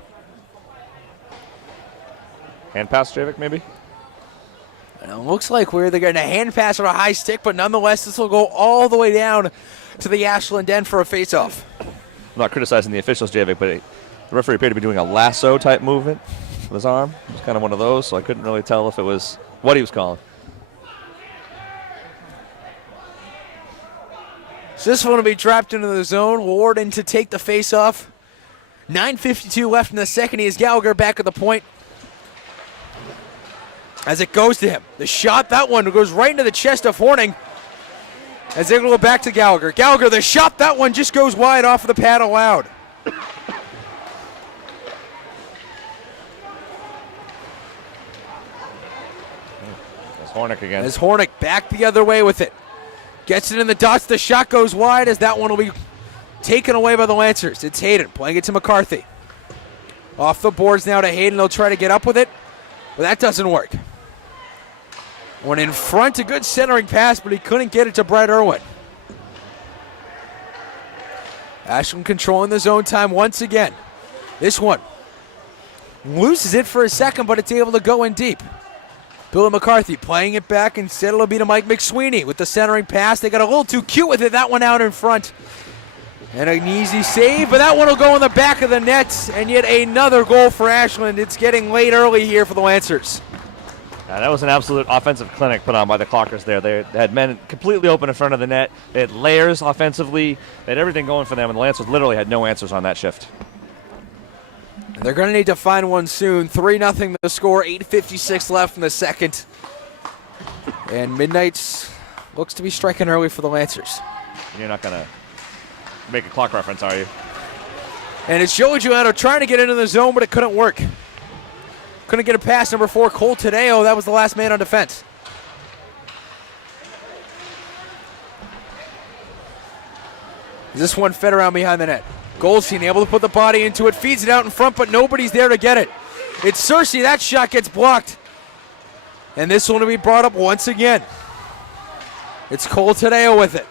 Hand pass, Javik, maybe? And it looks like we're either getting a hand pass or a high stick, but nonetheless, this will go all the way down to the Ashland end for a face-off. I'm not criticizing the officials, Javik, but the referee appeared to be doing a lasso-type movement with his arm. It was kind of one of those, so I couldn't really tell if it was what he was calling. So this one will be dropped into the zone. Warden to take the face-off. 9:52 left in the second. He has Gallagher back at the point. As it goes to him. The shot, that one goes right into the chest of Horning. As they go back to Gallagher. Gallagher, the shot, that one just goes wide off of the pad allowed. It's Hornick again. As Hornick back the other way with it. Gets it in the dots. The shot goes wide as that one will be taken away by the Lancers. It's Hayden playing it to McCarthy. Off the boards now to Hayden. They'll try to get up with it. But that doesn't work. Went in front, a good centering pass, but he couldn't get it to Brett Irwin. Ashland controlling the zone time once again. This one loses it for a second, but it's able to go in deep. Billy McCarthy playing it back. Instead, it'll be to Mike McSweeney with the centering pass. They got a little too cute with it. That one out in front. And an easy save, but that one will go in the back of the net. And yet another goal for Ashland. It's getting late early here for the Lancers. That was an absolute offensive clinic put on by the Clockers there. They had men completely open in front of the net. They had layers offensively. They had everything going for them, and the Lancers literally had no answers on that shift. They're going to need to find one soon. 3-0 the score, 8:56 left in the second. And Midnight's looks to be striking early for the Lancers. You're not going to make a clock reference, are you? And it's Joey Giuliano trying to get into the zone, but it couldn't work. Couldn't get a pass. Number 4, Cole Tadeo. That was the last man on defense. This one fed around behind the net. Goldstein able to put the body into it. Feeds it out in front, but nobody's there to get it. It's Cersei. That shot gets blocked. And this one will be brought up once again. It's Cole Tadeo with it.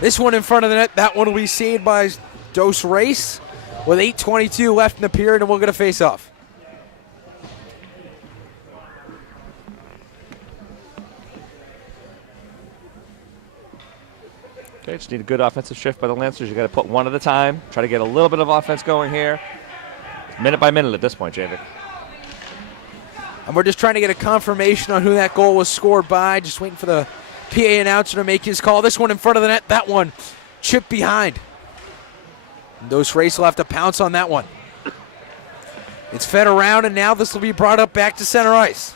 This one in front of the net. That one will be saved by Dos Reyes with 8:22 left in the period, and we'll get a face-off. Okay, just need a good offensive shift by the Lancers. You got to put one at a time. Try to get a little bit of offense going here. Minute by minute at this point, Javik. And we're just trying to get a confirmation on who that goal was scored by. Just waiting for the PA announcer to make his call. This one in front of the net. That one chipped behind. Dos Reyes will have to pounce on that one. It's fed around, and now this will be brought up back to center ice.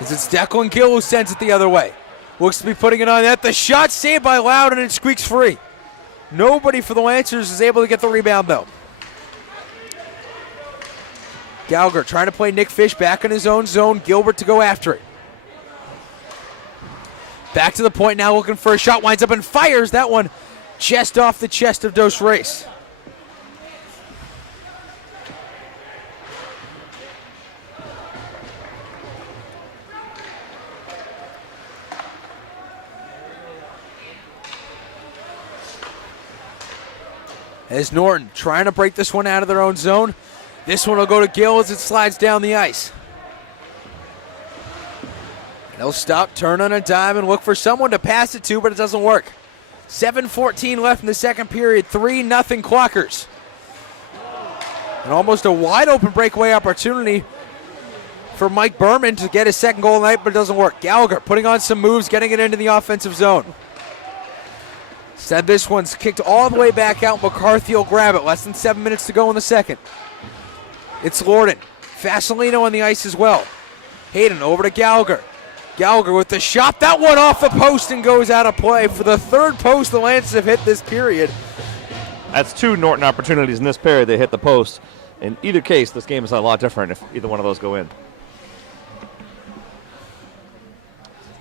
As it's Declan Gill who sends it the other way. Looks to be putting it on net. The shot saved by Loud, and it squeaks free. Nobody for the Lancers is able to get the rebound, though. Gallagher trying to play Nick Fish back in his own zone. Gilbert to go after it. Back to the point now, looking for a shot. Winds up and fires that one just off the chest of Dos Reyes. As Norton trying to break this one out of their own zone. This one will go to Gill as it slides down the ice. They'll stop, turn on a dime, and look for someone to pass it to, but it doesn't work. 7:14 left in the second period. 3-0 Clockers. And almost a wide open breakaway opportunity for Mike Berman to get his second goal of the night, but it doesn't work. Gallagher putting on some moves, getting it into the offensive zone. Instead, this one's kicked all the way back out. McCarthy will grab it. Less than 7 minutes to go in the second. It's Norton. Fasolino on the ice as well. Hayden over to Gallagher. Gallagher with the shot. That one off the post and goes out of play. For the third post the Lancers have hit this period. That's 2 Norton opportunities in this period. They hit the post. In either case, this game is a lot different if either one of those go in.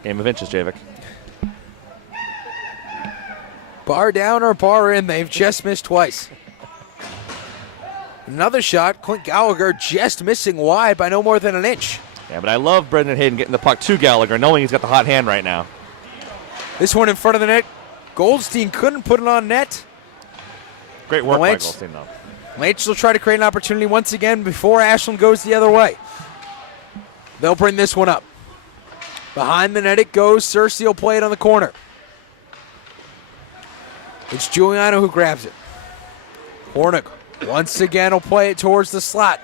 Game of inches, Javik. Bar down or bar in, they've just missed twice. Another shot, Clint Gallagher just missing wide by no more than an inch. Yeah, but I love Brendan Hayden getting the puck to Gallagher, knowing he's got the hot hand right now. This one in front of the net. Goldstein couldn't put it on net. Great work by Goldstein, though. Lancers will try to create an opportunity once again before Ashland goes the other way. They'll bring this one up. Behind the net it goes. Cersei will play it on the corner. It's Giuliano who grabs it. Hornick once again will play it towards the slot.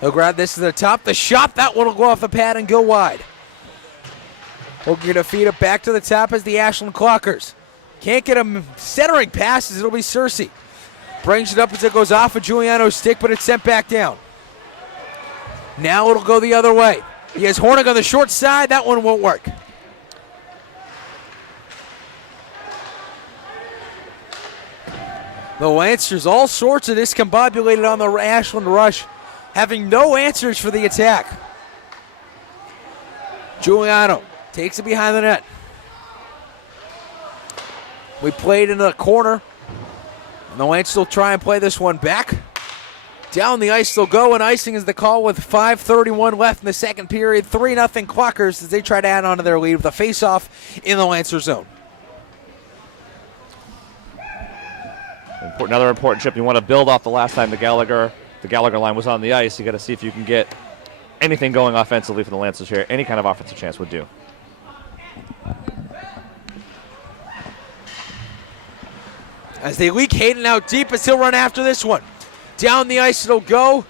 He'll grab this to the top. The shot, that one will go off the pad and go wide. Looking to feed it back to the top as the Ashland Clockers. Can't get him centering passes. It'll be Cersei. Brings it up as it goes off of Giuliano's stick, but it's sent back down. Now it'll go the other way. He has Hornick on the short side. That one won't work. The Lancers all sorts of discombobulated on the Ashland rush, having no answers for the attack. Giuliano takes it behind the net. We played into the corner, and the Lancers will try and play this one back. Down the ice they'll go, and icing is the call with 5:31 left in the second period. 3-0 Clockers as they try to add on to their lead with a face-off in the Lancer zone. Another important chip. You want to build off the last time the Gallagher line was on the ice. You got to see if you can get anything going offensively for the Lancers here. Any kind of offensive chance would do. As they leak Hayden out deep as he'll run after this one. Down the ice it'll go.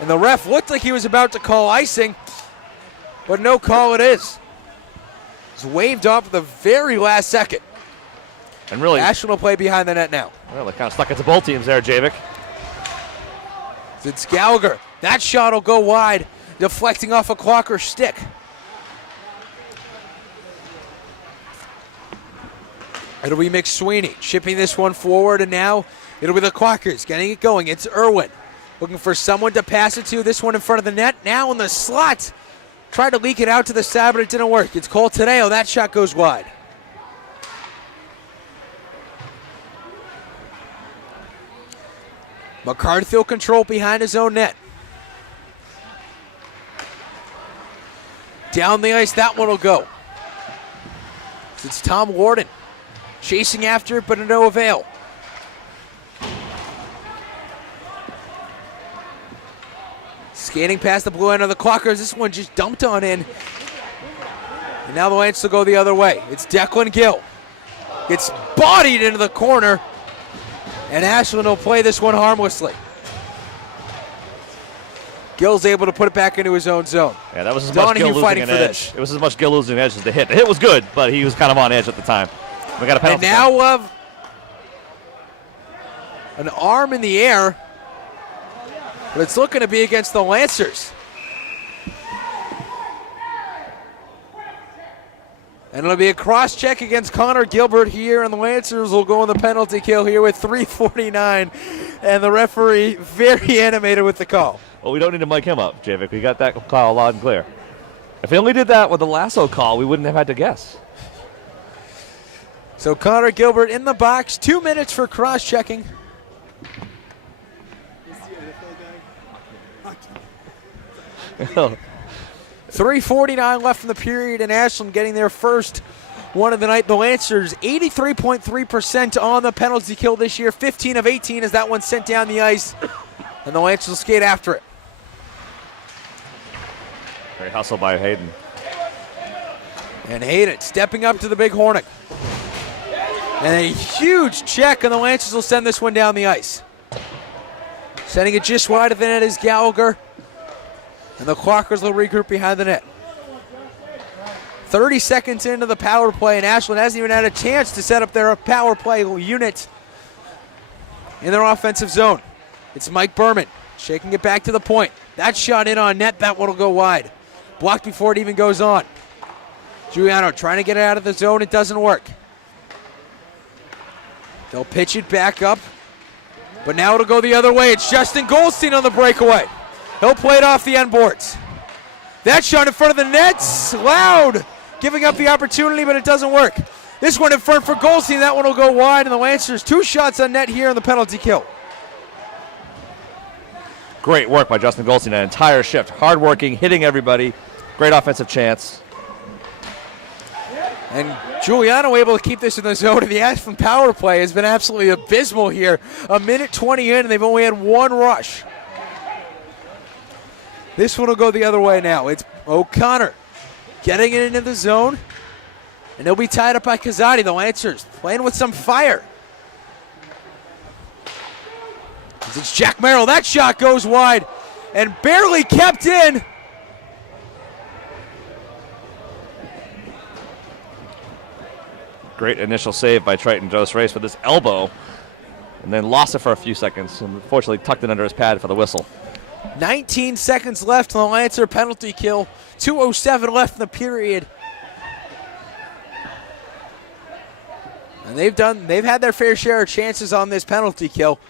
And the ref looked like he was about to call icing, but no call it is. It's waved off at the very last second. And really, Ashland will play behind the net now. Well, they kind of stuck it to both teams there, Javik. It's Gallagher. That shot will go wide, deflecting off a Clocker stick. It'll be McSweeney shipping this one forward, and now it'll be the Clockers getting it going. It's Irwin looking for someone to pass it to. This one in front of the net. Now in the slot. Tried to leak it out to the side, but it didn't work. It's Cole Tadeo. That shot goes wide. McCarthy will control behind his own net. Down the ice, that one will go. It's Tom Warden chasing after it, but to no avail. Skating past the blue end of the Clockers. This one just dumped on in. And now the Lancers will go the other way. It's Declan Gill. Gets bodied into the corner. And Ashland will play this one harmlessly. Gill's able to put it back into his own zone. Yeah, that was as much Gill losing an edge. It was as much Gill losing an edge as the hit. The hit was good, but he was kind of on edge at the time. We got a penalty. And now an arm in the air, but it's looking to be against the Lancers. And it'll be a cross-check against Connor Gilbert here, and the Lancers will go on the penalty kill here with 3:49, and the referee very animated with the call. Well, we don't need to mic him up, Javik. We got that call loud and clear. If he only did that with the lasso call, we wouldn't have had to guess. So Connor Gilbert in the box, 2 minutes for cross-checking. Oh. 3:49 left in the period, and Ashland getting their first one of the night. The Lancers 83.3% on the penalty kill this year, 15 of 18 as that one sent down the ice, and the Lancers will skate after it. Great hustle by Hayden. And Hayden stepping up to the big Hornick. And a huge check, and the Lancers will send this one down the ice. Sending it just wide of the net is Gallagher. And the Clockers will regroup behind the net. 30 seconds into the power play, and Ashland hasn't even had a chance to set up their power play unit in their offensive zone. It's Mike Berman shaking it back to the point. That shot in on net, that one will go wide. Blocked before it even goes on. Giuliano trying to get it out of the zone, it doesn't work. They'll pitch it back up, but now it'll go the other way. It's Justin Goldstein on the breakaway. He'll play it off the end boards. That shot in front of the net's loud, giving up the opportunity, but it doesn't work. This one in front for Goldstein, that one will go wide, and the Lancers 2 shots on net here in the penalty kill. Great work by Justin Goldstein, an entire shift. Hard-working, hitting everybody. Great offensive chance. And Giuliano able to keep this in the zone, and the Ashland power play has been absolutely abysmal here. A minute 20 in, and they've only had 1 rush. This one will go the other way now. It's O'Connor getting it into the zone, and they'll be tied up by Kazadi. The Lancers playing with some fire. It's Jack Merrill. That shot goes wide and barely kept in. Great initial save by Triton Jost Race with his elbow, and then lost it for a few seconds, and unfortunately tucked it under his pad for the whistle. 19 seconds left on the Lancer penalty kill. 2:07 left in the period. And they've had their fair share of chances on this penalty kill.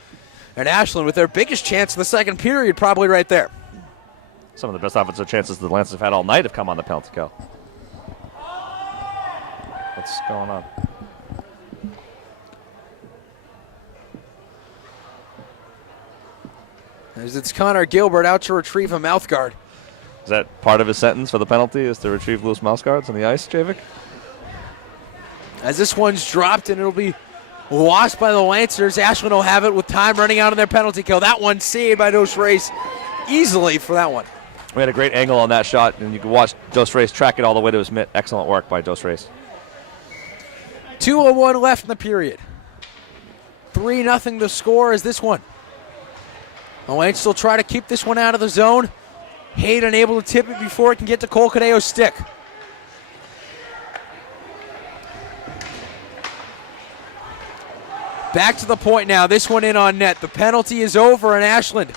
And Ashland with their biggest chance in the second period probably right there. Some of the best offensive chances the Lancers have had all night have come on the penalty kill. What's going on? As it's Connor Gilbert out to retrieve a mouth guard. Is that part of his sentence for the penalty, is to retrieve loose mouse guards on the ice, Javik? As this one's dropped and it'll be lost by the Lancers. Ashland will have it with time running out on their penalty kill. That one saved by Jost Race easily for that one. We had a great angle on that shot, and you can watch Jost Race track it all the way to his mitt. Excellent work by Jost Race. 2:01 left in the period. 3-0 the score is this one. The Lancers will try to keep this one out of the zone. Hayden able to tip it before it can get to Cole Cadeo's stick. Back to the point now. This one in on net. The penalty is over in Ashland.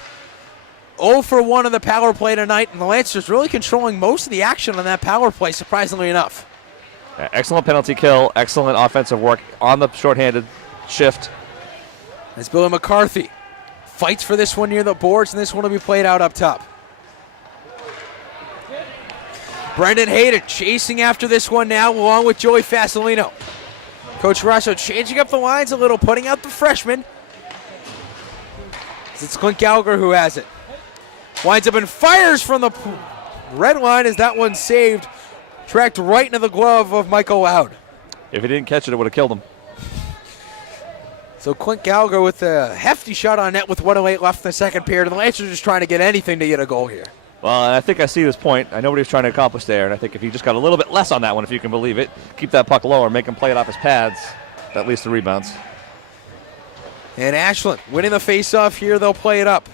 0 for 1 on the power play tonight, and the Lancers really controlling most of the action on that power play, surprisingly enough. Yeah, excellent penalty kill. Excellent offensive work on the shorthanded shift. As Billy McCarthy fights for this one near the boards, and this one will be played out up top. Brendan Hayden chasing after this one now, along with Joey Fasolino. Coach Russo changing up the lines a little, putting out the freshman. It's Clint Gallagher who has it. Winds up and fires from the red line as that one saved. Tracked right into the glove of Michael Loud. If he didn't catch it, it would have killed him. So Clint Gallagher with a hefty shot on net with 1:08 left in the second period, and the Lancers are just trying to get anything to get a goal here. Well, I think I see his point. I know what he was trying to accomplish there, and I think if he just got a little bit less on that one, if you can believe it, keep that puck lower, make him play it off his pads, that leads to rebounds. And Ashland winning the faceoff here, they'll play it up.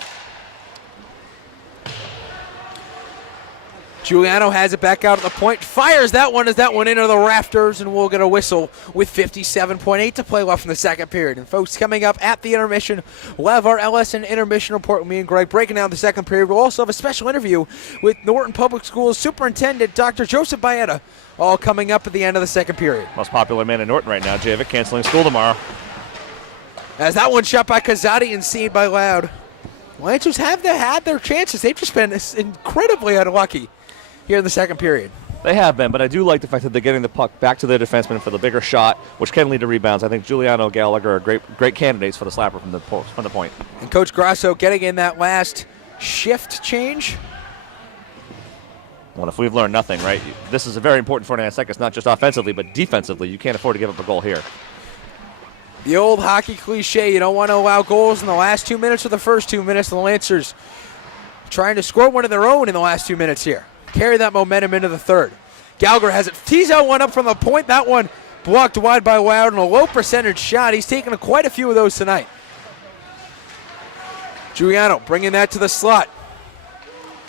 Giuliano has it back out at the point, fires that one as that one into the rafters, and we'll get a whistle with 57.8 to play left in the second period. And folks, coming up at the intermission, we'll have our LSN intermission report with me and Greg breaking down the second period. We'll also have a special interview with Norton Public Schools Superintendent Dr. Joseph Baeta, all coming up at the end of the second period. Most popular man in Norton right now, Javik, canceling school tomorrow. As that one shot by Kazadi and seen by Loud. Lancers have had their chances. They've just been incredibly unlucky here in the second period. They have been, but I do like the fact that they're getting the puck back to their defenseman for the bigger shot, which can lead to rebounds. I think Giuliano, Gallagher are great candidates for the slapper from the point. And Coach Grasso getting in that last shift change. Well, if we've learned nothing, right, this is a very important 49 seconds, not just offensively, but defensively. You can't afford to give up a goal here. The old hockey cliche, you don't want to allow goals in the last 2 minutes or the first 2 minutes. The Lancers trying to score one of their own in the last 2 minutes here. Carry that momentum into the third. Gallagher has it. Tees out one up from the point. That one blocked wide by Loud and a low percentage shot. He's taken quite a few of those tonight. Giuliano bringing that to the slot.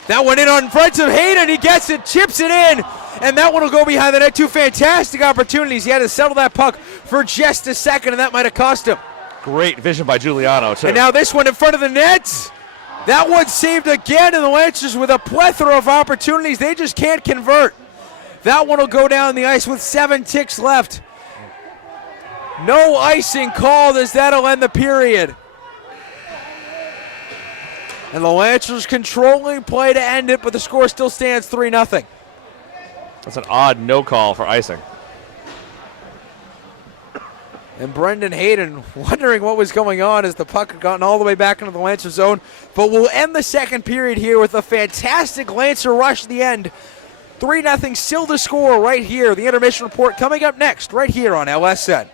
That one in on front of Hayden. He gets it, chips it in, and that one will go behind the net. Two fantastic opportunities. He had to settle that puck for just a second, and that might have cost him. Great vision by Giuliano, too. And now this one in front of the net. That one saved again, and the Lancers with a plethora of opportunities. They just can't convert. That one will go down the ice with 7 ticks left. No icing called as that'll end the period. And the Lancers controlling play to end it, but the score still stands 3-0. That's an odd no call for icing. And Brendan Hayden wondering what was going on as the puck had gotten all the way back into the Lancer zone. But we'll end the second period here with a fantastic Lancer rush at the end. 3-0 still to score right here. The intermission report coming up next right here on LSN.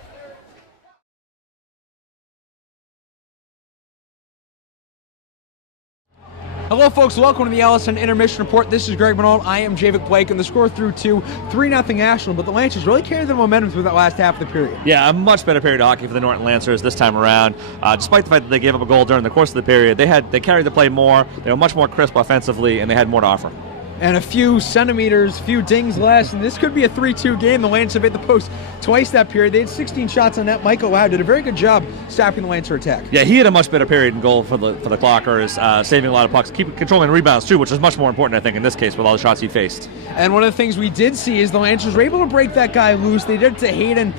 Hello, folks. Welcome to the LSN Intermission Report. This is Greg Minold. I am Javik Blake, and the score through to 3-0 Ashland. But the Lancers really carried the momentum through that last half of the period. Yeah, a much better period of hockey for the Norton Lancers this time around. Despite the fact that they gave up a goal during the course of the period, they carried the play more. They were much more crisp offensively, and they had more to offer. And a few centimeters, few dings less, and this could be a 3-2 game. The Lancers have hit the post twice that period. They had 16 shots on net. Michael Lau did a very good job stopping the Lancer attack. Yeah, he had a much better period in goal for the Clockers, saving a lot of pucks, controlling rebounds too, which is much more important, I think, in this case with all the shots he faced. And one of the things we did see is the Lancers were able to break that guy loose. They did it to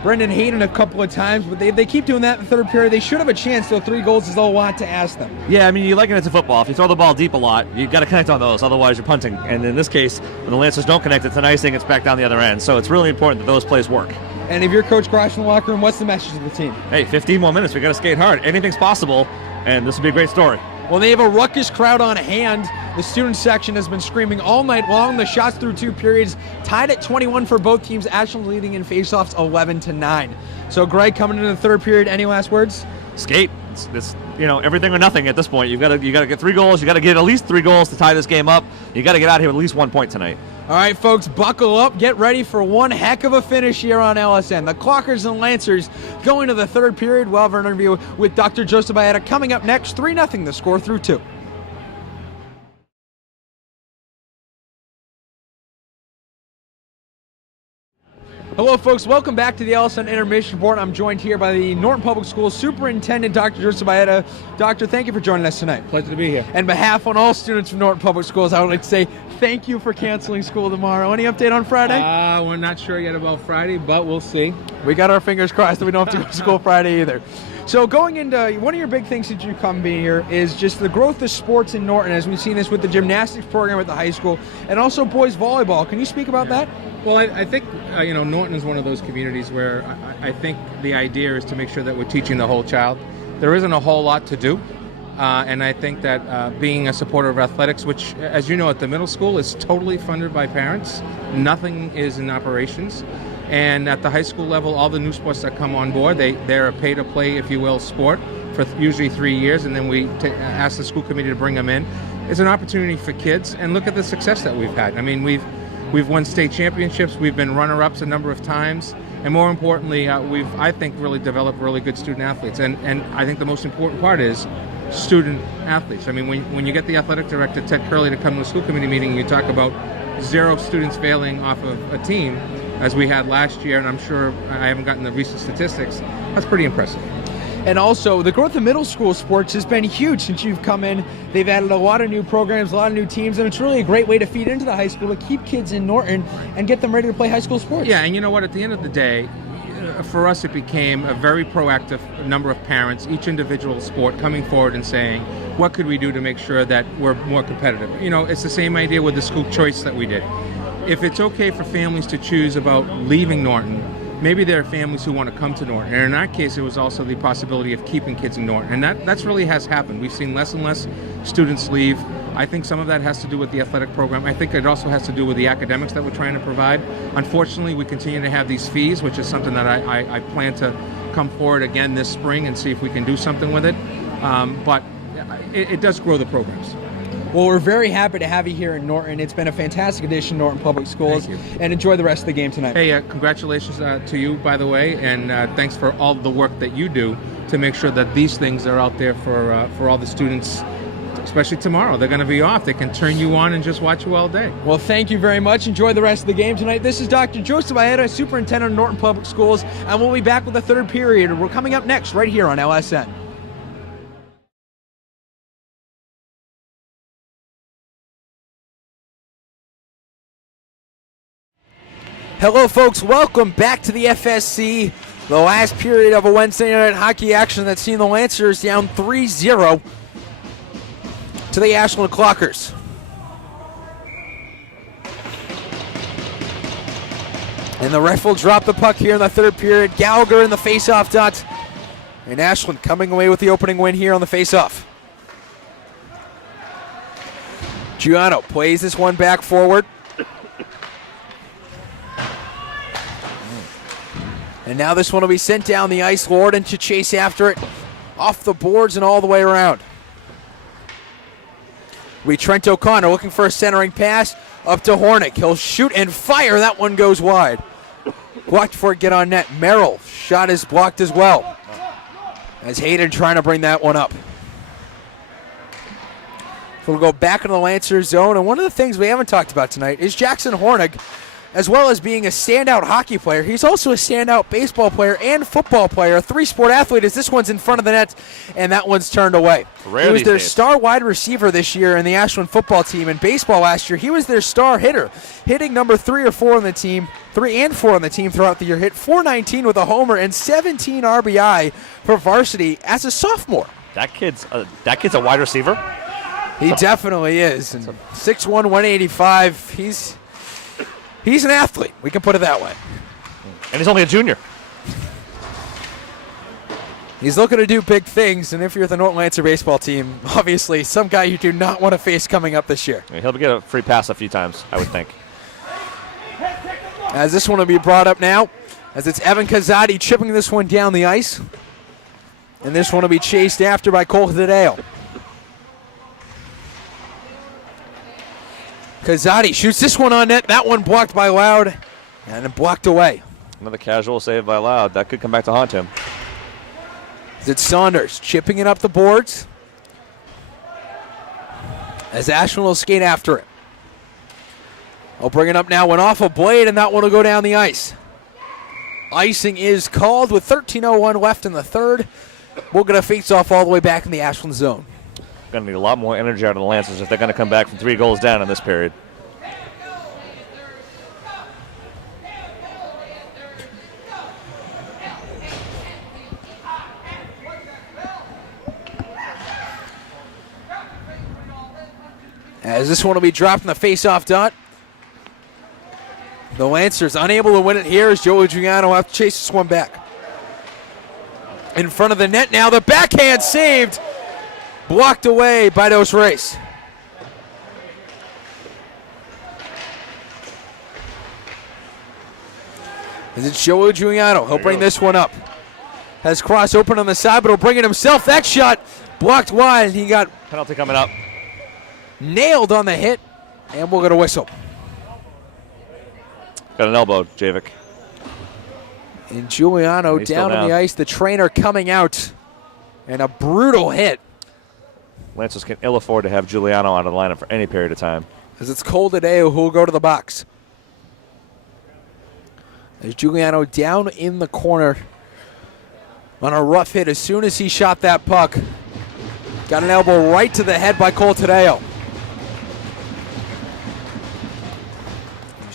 Brendan Hayden a couple of times, but they keep doing that in the third period. They should have a chance, though. 3 goals is all I want to ask them. Yeah, I mean, you liken it to football. If you throw the ball deep a lot, you've got to connect on those, otherwise you're punting. And in this case, when the Lancers don't connect, it's an icing, it's back down the other end. So it's really important that those plays work. And if you're Coach Grosh in the locker room, what's the message to the team? Hey, 15 more minutes. We got to skate hard. Anything's possible, and this will be a great story. Well, they have a ruckus crowd on hand. The student section has been screaming all night long. The shots through 2 periods tied at 21 for both teams. Ashland leading in faceoffs 11-9. So, Greg, coming into the third period, any last words? Skate. It's everything or nothing at this point. You got to get 3 goals. You got to get at least 3 goals to tie this game up. You got to get out here with at least 1 point tonight. All right, folks, buckle up. Get ready for one heck of a finish here on LSN. The Clockers and Lancers going to the third period. We'll have an interview with Dr. Joseph Baeta coming up next. 3-0, the score through 2. Hello, folks. Welcome back to the LSN Intermission Report. I'm joined here by the Norton Public Schools Superintendent, Dr. Joseph Baeta. Doctor, thank you for joining us tonight. Pleasure to be here. And on behalf of all students from Norton Public Schools, I would like to say thank you for canceling school tomorrow. Any update on Friday? We're not sure yet about Friday, but we'll see. We got our fingers crossed that we don't have to go to school Friday either. So going into one of your big things since you come being here is just the growth of sports in Norton, as we've seen this with the gymnastics program at the high school and also boys volleyball. Can you speak about that? Well, I think Norton is one of those communities where I think the idea is to make sure that we're teaching the whole child. There isn't a whole lot to do, and I think that being a supporter of athletics, which, as you know, at the middle school is totally funded by parents. Nothing is in operations. And at the high school level, all the new sports that come on board, they're a pay-to-play, if you will, sport for usually 3 years, and then we ask the school committee to bring them in. It's an opportunity for kids, and look at the success that we've had. I mean, we've won state championships, we've been runner-ups a number of times, and more importantly, we've, I think, really developed really good student athletes. And I think the most important part is student athletes. I mean, when you get the athletic director, Ted Curley, to come to a school committee meeting, you talk about 0 students failing off of a team, as we had last year, and I'm sure I haven't gotten the recent statistics. That's pretty impressive. And also, the growth of middle school sports has been huge since you've come in. They've added a lot of new programs, a lot of new teams, and it's really a great way to feed into the high school to keep kids in Norton and get them ready to play high school sports. Yeah, and you know what? At the end of the day, for us, it became a very proactive number of parents, each individual sport, coming forward and saying, what could we do to make sure that we're more competitive? You know, it's the same idea with the school choice that we did. If it's okay for families to choose about leaving Norton, maybe there are families who want to come to Norton. And in our case, it was also the possibility of keeping kids in Norton. And that's really has happened. We've seen less and less students leave. I think some of that has to do with the athletic program. I think it also has to do with the academics that we're trying to provide. Unfortunately, we continue to have these fees, which is something that I plan to come forward again this spring and see if we can do something with it. But it does grow the programs. Well, we're very happy to have you here in Norton. It's been a fantastic addition to Norton Public Schools. Thank you. And enjoy the rest of the game tonight. Hey, congratulations to you, by the way, and thanks for all the work that you do to make sure that these things are out there for all the students especially tomorrow. They're going to be off. They can turn you on and just watch you all day. Well, thank you very much. Enjoy the rest of the game tonight. This is Dr. Joseph Maeda, Superintendent of Norton Public Schools, and we'll be back with the third period. We're coming up next right here on LSN. Hello, folks. Welcome back to the FSC. The last period of a Wednesday night hockey action that's seen the Lancers down 3-0 to the Ashland Clockers. And the ref will drop the puck here in the third period. Gallagher in the faceoff dot. And Ashland coming away with the opening win here on the faceoff. Giuliano plays this one back forward. And now this one will be sent down the ice. Norton to chase after it. Off the boards and all the way around. Trent O'Connor looking for a centering pass. Up to Hornick. He'll shoot and fire. That one goes wide. Blocked before it get on net. Merrill shot is blocked as well. As Hayden trying to bring that one up. So we'll go back into the Lancers zone. And one of the things we haven't talked about tonight is Jackson Hornick. As well as being a standout hockey player, he's also a standout baseball player and football player, a three-sport athlete, as this one's in front of the net, and that one's turned away. He was their star wide receiver this year in the Ashland football team. In baseball last year, he was their star hitter, hitting number 3 or 4 on the team, 3 and 4 on the team throughout the year, hit .419 with a homer and 17 RBI for varsity as a sophomore. That kid's a wide receiver? He definitely is. And 6'1", 185, He's an athlete. We can put it that way. And he's only a junior. He's looking to do big things, and if you're the Norton Lancer baseball team, obviously some guy you do not want to face coming up this year. He'll get a free pass a few times, I would think. As this one will be brought up now, as it's Evan Kazadi chipping this one down the ice. And this one will be chased after by Cole Hideo. Kazadi shoots this one on net. That one blocked by Loud and then blocked away. Another casual save by Loud. That could come back to haunt him. It's Saunders chipping it up the boards as Ashland will skate after it. I'll bring it up now. Went off a blade, and that one will go down the ice. Icing is called with 13:01 left in the third. We'll get a face-off all the way back in the Ashland zone. Going to need a lot more energy out of the Lancers if they're going to come back from 3 goals down in this period. As this one will be dropped in the face-off dot. The Lancers unable to win it here as Joe Giuliano will have to chase this one back. In front of the net now, the backhand saved. Blocked away by Dos Reis. As it's Joe Giuliano. He'll bring this one up. Has cross open on the side, but he'll bring it himself. That shot blocked wide. He got penalty coming up. Nailed on the hit, and we'll get a whistle. Got an elbow, Javik. And Giuliano down on the ice. The trainer coming out. And a brutal hit. Lancers can ill afford to have Giuliano out of the lineup for any period of time. As it's Cole Hideo who will go to the box. There's Giuliano down in the corner on a rough hit as soon as he shot that puck. Got an elbow right to the head by Cole Hideo.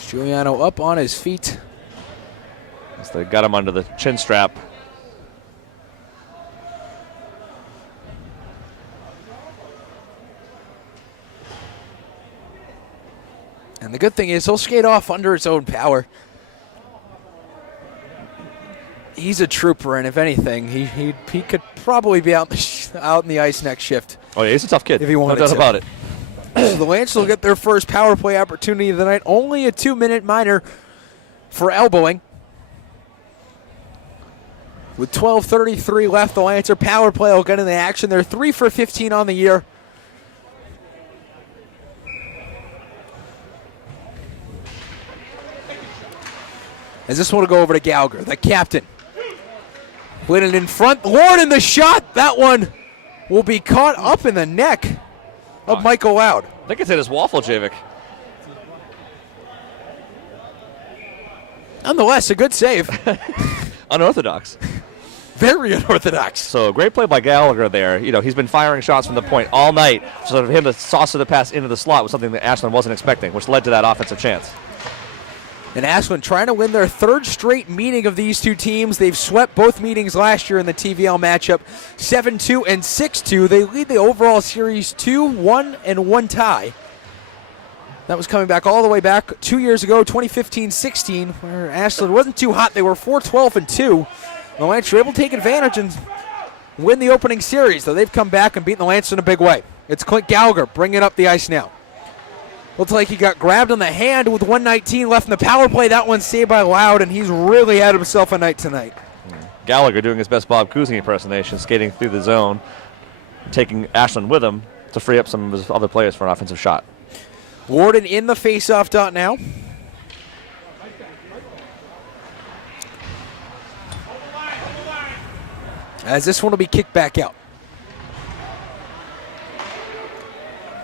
Giuliano up on his feet. As they got him under the chin strap. And the good thing is he'll skate off under his own power. He's a trooper, and if anything, he could probably be out in the ice next shift. Oh, yeah, he's a tough kid. If he wanted no doubt to. about it. So the Lancers will get their first power play opportunity of the night. Only a 2-minute minor for elbowing. With 12:33 left, the Lancer power play will get in the action. They're 3 for 15 on the year. As this one will go over to Gallagher, the captain. Winning in front. Norton the shot. That one will be caught up in the neck of Michael Loud. I think it's hit his waffle, Javik. Nonetheless, a good save. Unorthodox. Very unorthodox. So great play by Gallagher there. He's been firing shots from the point all night. So for him to saucer the pass into the slot was something that Ashland wasn't expecting, which led to that offensive chance. And Ashland trying to win their third straight meeting of these two teams. They've swept both meetings last year in the TVL matchup, 7-2 and 6-2. They lead the overall series 2-1 and 1 tie. That was coming back all the way back 2 years ago, 2015-16, where Ashland wasn't too hot. They were 4-12 and 2. The Lancers were able to take advantage and win the opening series, though they've come back and beaten the Lancers in a big way. It's Clint Gallagher bringing up the ice now. Looks like he got grabbed on the hand with 1:19 left in the power play. That one saved by Loud, and he's really had himself a night tonight. Gallagher doing his best Bob Cousy impersonation, skating through the zone, taking Ashland with him to free up some of his other players for an offensive shot. Warden in the face-off dot now. As this one will be kicked back out.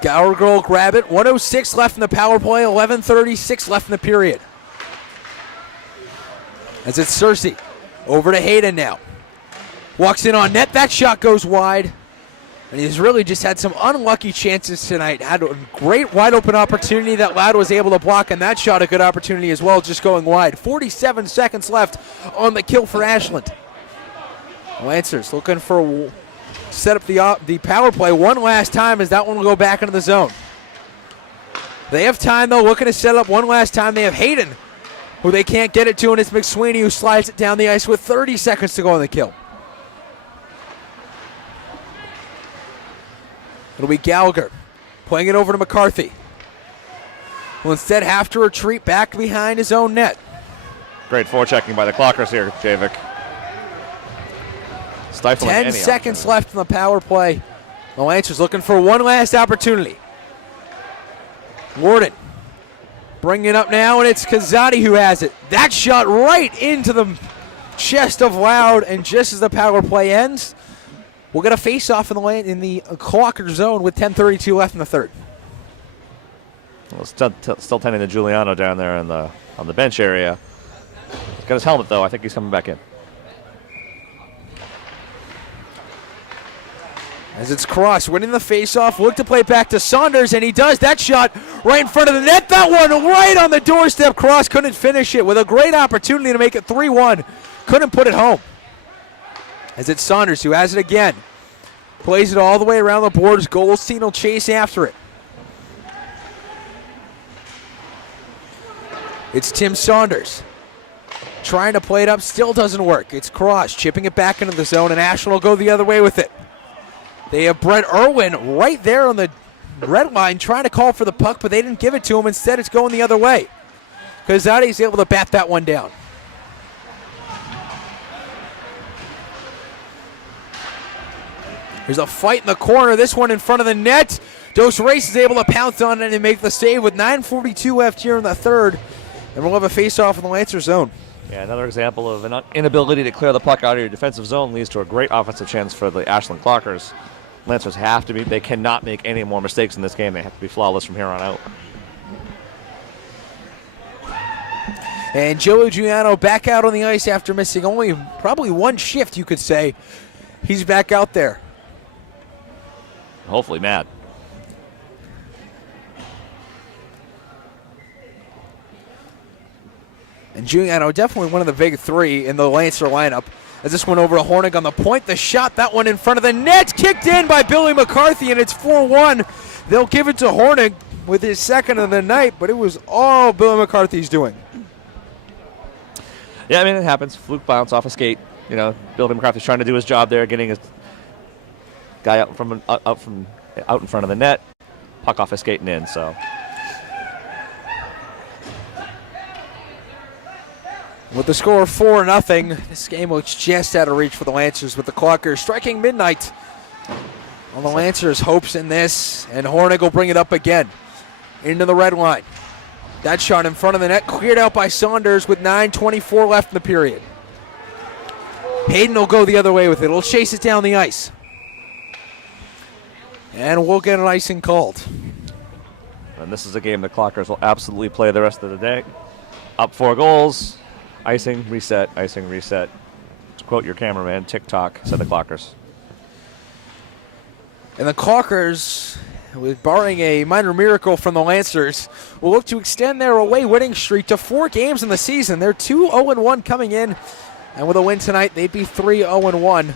Gallagher will grab it. 1:06 left in the power play. 11:36 left in the period. As it's Cersei. Over to Hayden now. Walks in on net. That shot goes wide. And he's really just had some unlucky chances tonight. Had a great wide open opportunity that Loud was able to block, and that shot a good opportunity as well, just going wide. 47 seconds left on the kill for Ashland. Lancers looking for set up the power play one last time, as that one will go back into the zone. They have time, though, looking to set up one last time. They have Hayden, who they can't get it to, and it's McSweeney who slides it down the ice with 30 seconds to go on the kill. It'll be Gallagher playing it over to McCarthy. Will instead have to retreat back behind his own net. Great forechecking by the Clockers here, Javik. Stifling 10 any seconds left in the power play. The Lancers looking for one last opportunity. Warden bringing it up now, and it's Kazadi who has it. That shot right into the chest of Loud, and just as the power play ends, we'll get a face-off in the Clocker zone with 10:32 left in the third. Well, still tending to Giuliano down there on the bench area. He's got his helmet, though. I think he's coming back in. As it's Cross winning the face-off, look to play back to Saunders, and he does. That shot right in front of the net. That one right on the doorstep. Cross couldn't finish it with a great opportunity to make it 3-1. Couldn't put it home. As it's Saunders who has it again. Plays it all the way around the boards. Goldstein will chase after it. It's Tim Saunders trying to play it up. Still doesn't work. It's Cross chipping it back into the zone, and Ashland will go the other way with it. They have Brett Irwin right there on the red line trying to call for the puck, but they didn't give it to him. Instead, it's going the other way. Kazadi's able to bat that one down. There's a fight in the corner. This one in front of the net. Dos Reis is able to pounce on it and make the save with 9:42 left here in the third. And we'll have a face-off in the Lancer zone. Yeah, another example of an inability to clear the puck out of your defensive zone leads to a great offensive chance for the Ashland Clockers. Lancers they cannot make any more mistakes in this game. They have to be flawless from here on out. And Joe Giuliano back out on the ice after missing only probably one shift, you could say. He's back out there. Hopefully mad. And Giuliano definitely one of the big three in the Lancer lineup. As this one over to Hornig on the point. The shot, that one in front of the net, kicked in by Billy McCarthy, and it's 4-1. They'll give it to Hornig with his second of the night, but it was all Billy McCarthy's doing. Yeah, I mean, it happens. Fluke bounce off a skate. Billy McCarthy's trying to do his job there, getting his guy out in front of the net. Puck off his skate and in, so. With the score of 4-0, this game looks just out of reach for the Lancers, with the Clockers striking midnight on the Lancers' hopes in this, and Hornig will bring it up again into the red line. That shot in front of the net, cleared out by Saunders with 9:24 left in the period. Hayden will go the other way with it. He'll chase it down the ice. And we'll get an icing called. And this is a game the Clockers will absolutely play the rest of the day. Up 4 goals, icing, reset, icing, reset. To quote your cameraman, tick-tock, said the Clockers. And the Clockers, with barring a minor miracle from the Lancers, will look to extend their away winning streak to 4 games in the season. They're 2-0-1 coming in, and with a win tonight, they'd be 3-0-1.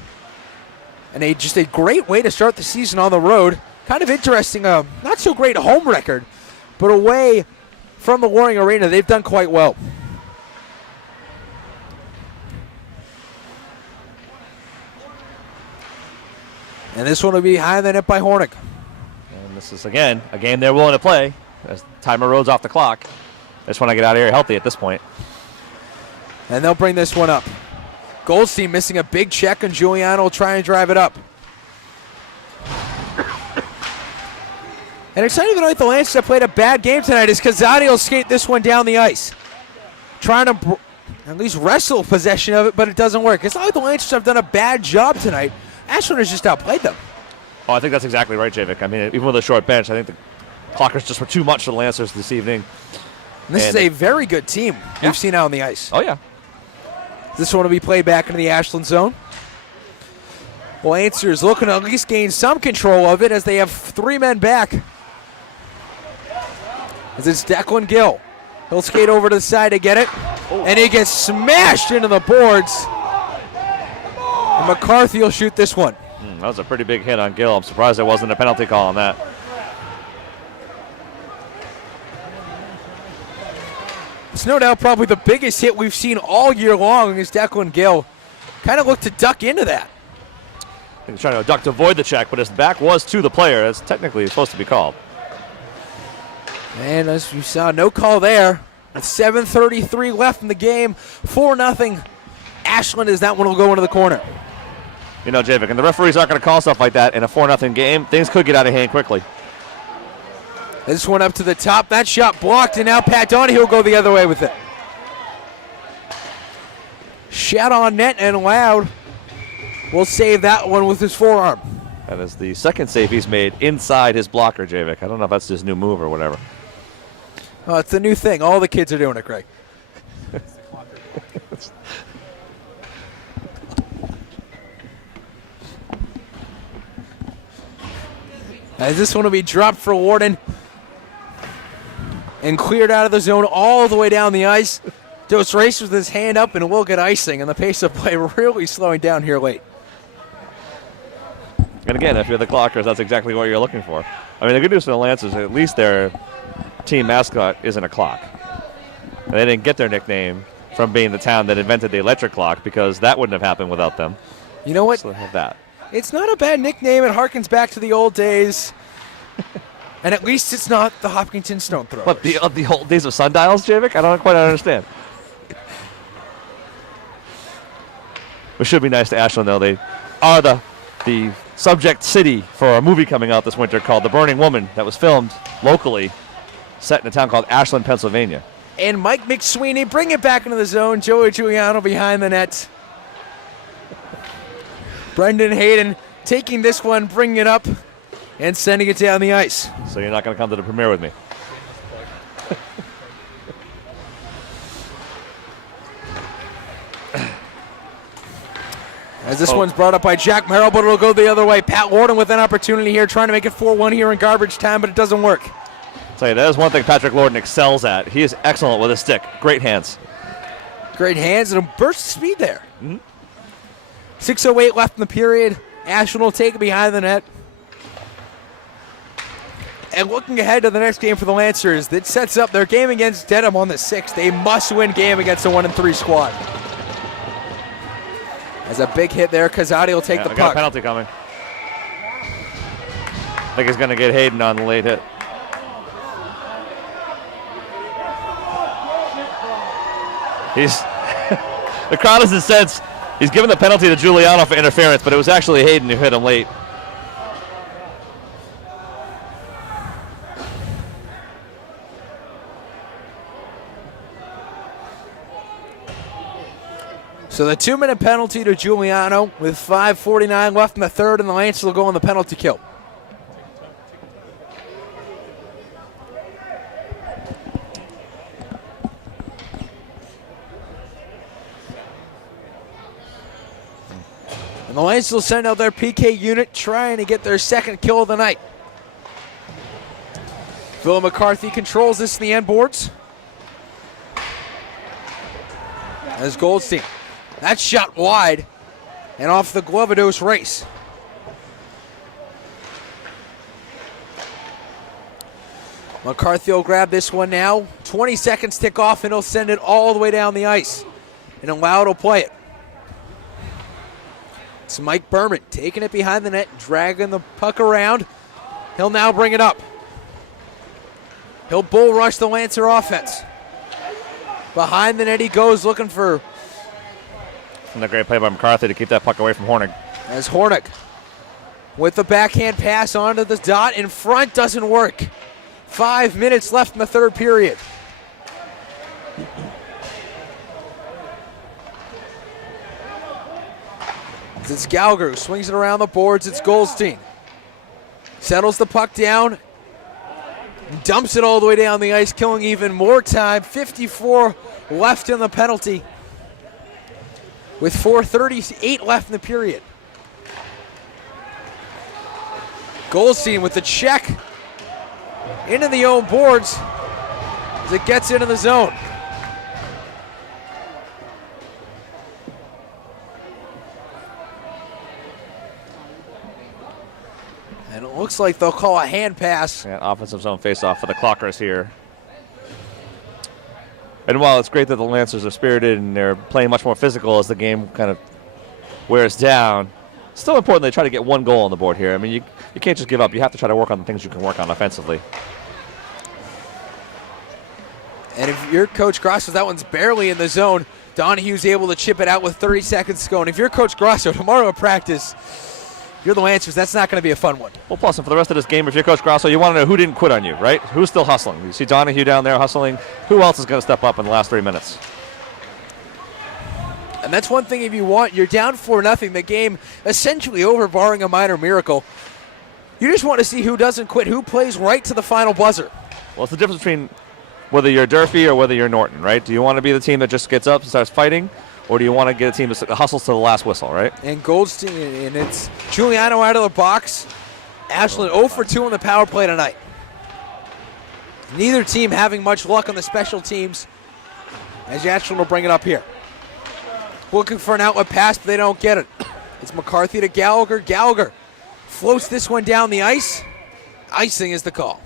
And just a great way to start the season on the road. Kind of interesting, not so great home record, but away from the Loring Arena, they've done quite well. And this one will be behind the net by Hornick. And this is, again, a game they're willing to play as timer rolls off the clock. They just want to get out of here healthy at this point. And they'll bring this one up. Goldstein missing a big check, and Giuliano will try and drive it up. And exciting tonight, the Lancers have played a bad game tonight as Kazadi will skate this one down the ice. Trying to at least wrestle possession of it, but it doesn't work. It's not like the Lancers have done a bad job tonight. Ashland has just outplayed them. Oh, I think that's exactly right, Javik. I mean, even with a short bench, I think the Clockers just were too much for the Lancers this evening. And this is a very good team we've seen out on the ice. Oh, yeah. This one will be played back into the Ashland zone. Lancers looking to at least gain some control of it as they have 3 men back. As it's Declan Gill. He'll skate over to the side to get it. And he gets smashed into the boards. And McCarthy will shoot this one. That was a pretty big hit on Gill. I'm surprised there wasn't a penalty call on that. It's no doubt probably the biggest hit we've seen all year long is Declan Gill. Kind of looked to duck into that. He was trying to duck to avoid the check, but his back was to the player. That's technically supposed to be called. And as you saw, no call there. With 7:33 left in the game, 4-0. Ashland as that one will go into the corner. You know, Javik, and the referees aren't going to call stuff like that in a 4-0 game. Things could get out of hand quickly. This one up to the top. That shot blocked, and now Pat Donahue will go the other way with it. Shot on net, and Loud will save that one with his forearm. That is the second save he's made inside his blocker, Javik. I don't know if that's his new move or whatever. Oh, it's the new thing. All the kids are doing it, Greg. As this one will be dropped for Warden and cleared out of the zone all the way down the ice. Dos races with his hand up and will get icing, and the pace of play really slowing down here late. And again, if you're the Clockers, that's exactly what you're looking for. I mean, the good news for the Lancers, at least their team mascot isn't a clock. And they didn't get their nickname from being the town that invented the electric clock, because that wouldn't have happened without them. You know what? So they have that. It's not a bad nickname. It harkens back to the old days. And at least it's not the Hopkinton Stone Throwers. What, the old days of sundials, Javik? I don't quite understand. Which should be nice to Ashland, though. They are the subject city for a movie coming out this winter called The Burning Woman that was filmed locally, set in a town called Ashland, Pennsylvania. And Mike McSweeney bring it back into the zone. Joey Giuliano behind the net. Brendan Hayden taking this one, bringing it up, and sending it down the ice. So you're not going to come to the premiere with me. As this one's brought up by Jack Merrill, but it'll go the other way. Pat Warden with an opportunity here, trying to make it 4-1 here in garbage time, but it doesn't work. I'll tell you, that is one thing Patrick Lorden excels at. He is excellent with his stick. Great hands. Great hands and a burst of speed there. 6:08 left in the period. Ashland will take it behind the net. And looking ahead to the next game for the Lancers, that sets up their game against Dedham on the 6th. A must-win game against the 1-3 squad. As a big hit there, Kazadi will take the Got puck. a penalty coming. I think he's going to get Hayden on the late hit. The crowd has a sense he's given the penalty to Giuliano for interference, but it was actually Hayden who hit him late. So the 2-minute penalty to Giuliano with 5:49 left in the third, and the Lancers will go on the penalty kill. And the Lancers will send out their PK unit trying to get their second kill of the night. Phil McCarthy controls this in the end boards. As Goldstein. That shot wide and off the glove of Dos Reis. McCarthy will grab this one now. 20 seconds tick off and he'll send it all the way down the ice. And Allowed will play it. It's Mike Berman taking it behind the net, dragging the puck around. He'll now bring it up. He'll bull rush the Lancer offense. Behind the net he goes looking for... And a great play by McCarthy to keep that puck away from Hornig. As Hornig with the backhand pass onto the dot in front doesn't work. 5 minutes left in the third period. It's Gallagher who swings it around the boards. It's Goldstein. Settles the puck down. Dumps it all the way down the ice, killing even more time. 54 left in the penalty. With 4:38 left in the period. Goldstein with the check into the own boards as it gets into the zone. And it looks like they'll call a hand pass. Yeah, offensive zone face-off for the Clockers here. And while it's great that the Lancers are spirited and they're playing much more physical as the game kind of wears down, it's still important they try to get one goal on the board here. I mean, you can't just give up. You have to try to work on the things you can work on offensively. And if you're Coach Grosso, that one's barely in the zone. Donahue's able to chip it out with 30 seconds to go. And if you're Coach Grosso, tomorrow at practice, you're the Lancers. That's not going to be a fun one. Well, plus, and for the rest of this game, if you're Coach Grosso, you want to know who didn't quit on you, right? Who's still hustling? You see Donahue down there hustling. Who else is going to step up in the last 3 minutes? And that's one thing if you want. You're down 4-0. The game essentially over, barring a minor miracle. You just want to see who doesn't quit, who plays right to the final buzzer. Well, it's the difference between whether you're Durfee or whether you're Norton, right? Do you want to be the team that just gets up and starts fighting, or do you want to get a team that hustles to the last whistle, right? And Goldstein, and it's Giuliano out of the box. Ashland 0 for 2 on the power play tonight. Neither team having much luck on the special teams, as Ashland will bring it up here. Looking for an outlet pass, but they don't get it. It's McCarthy to Gallagher. Gallagher floats this one down the ice. Icing is the call.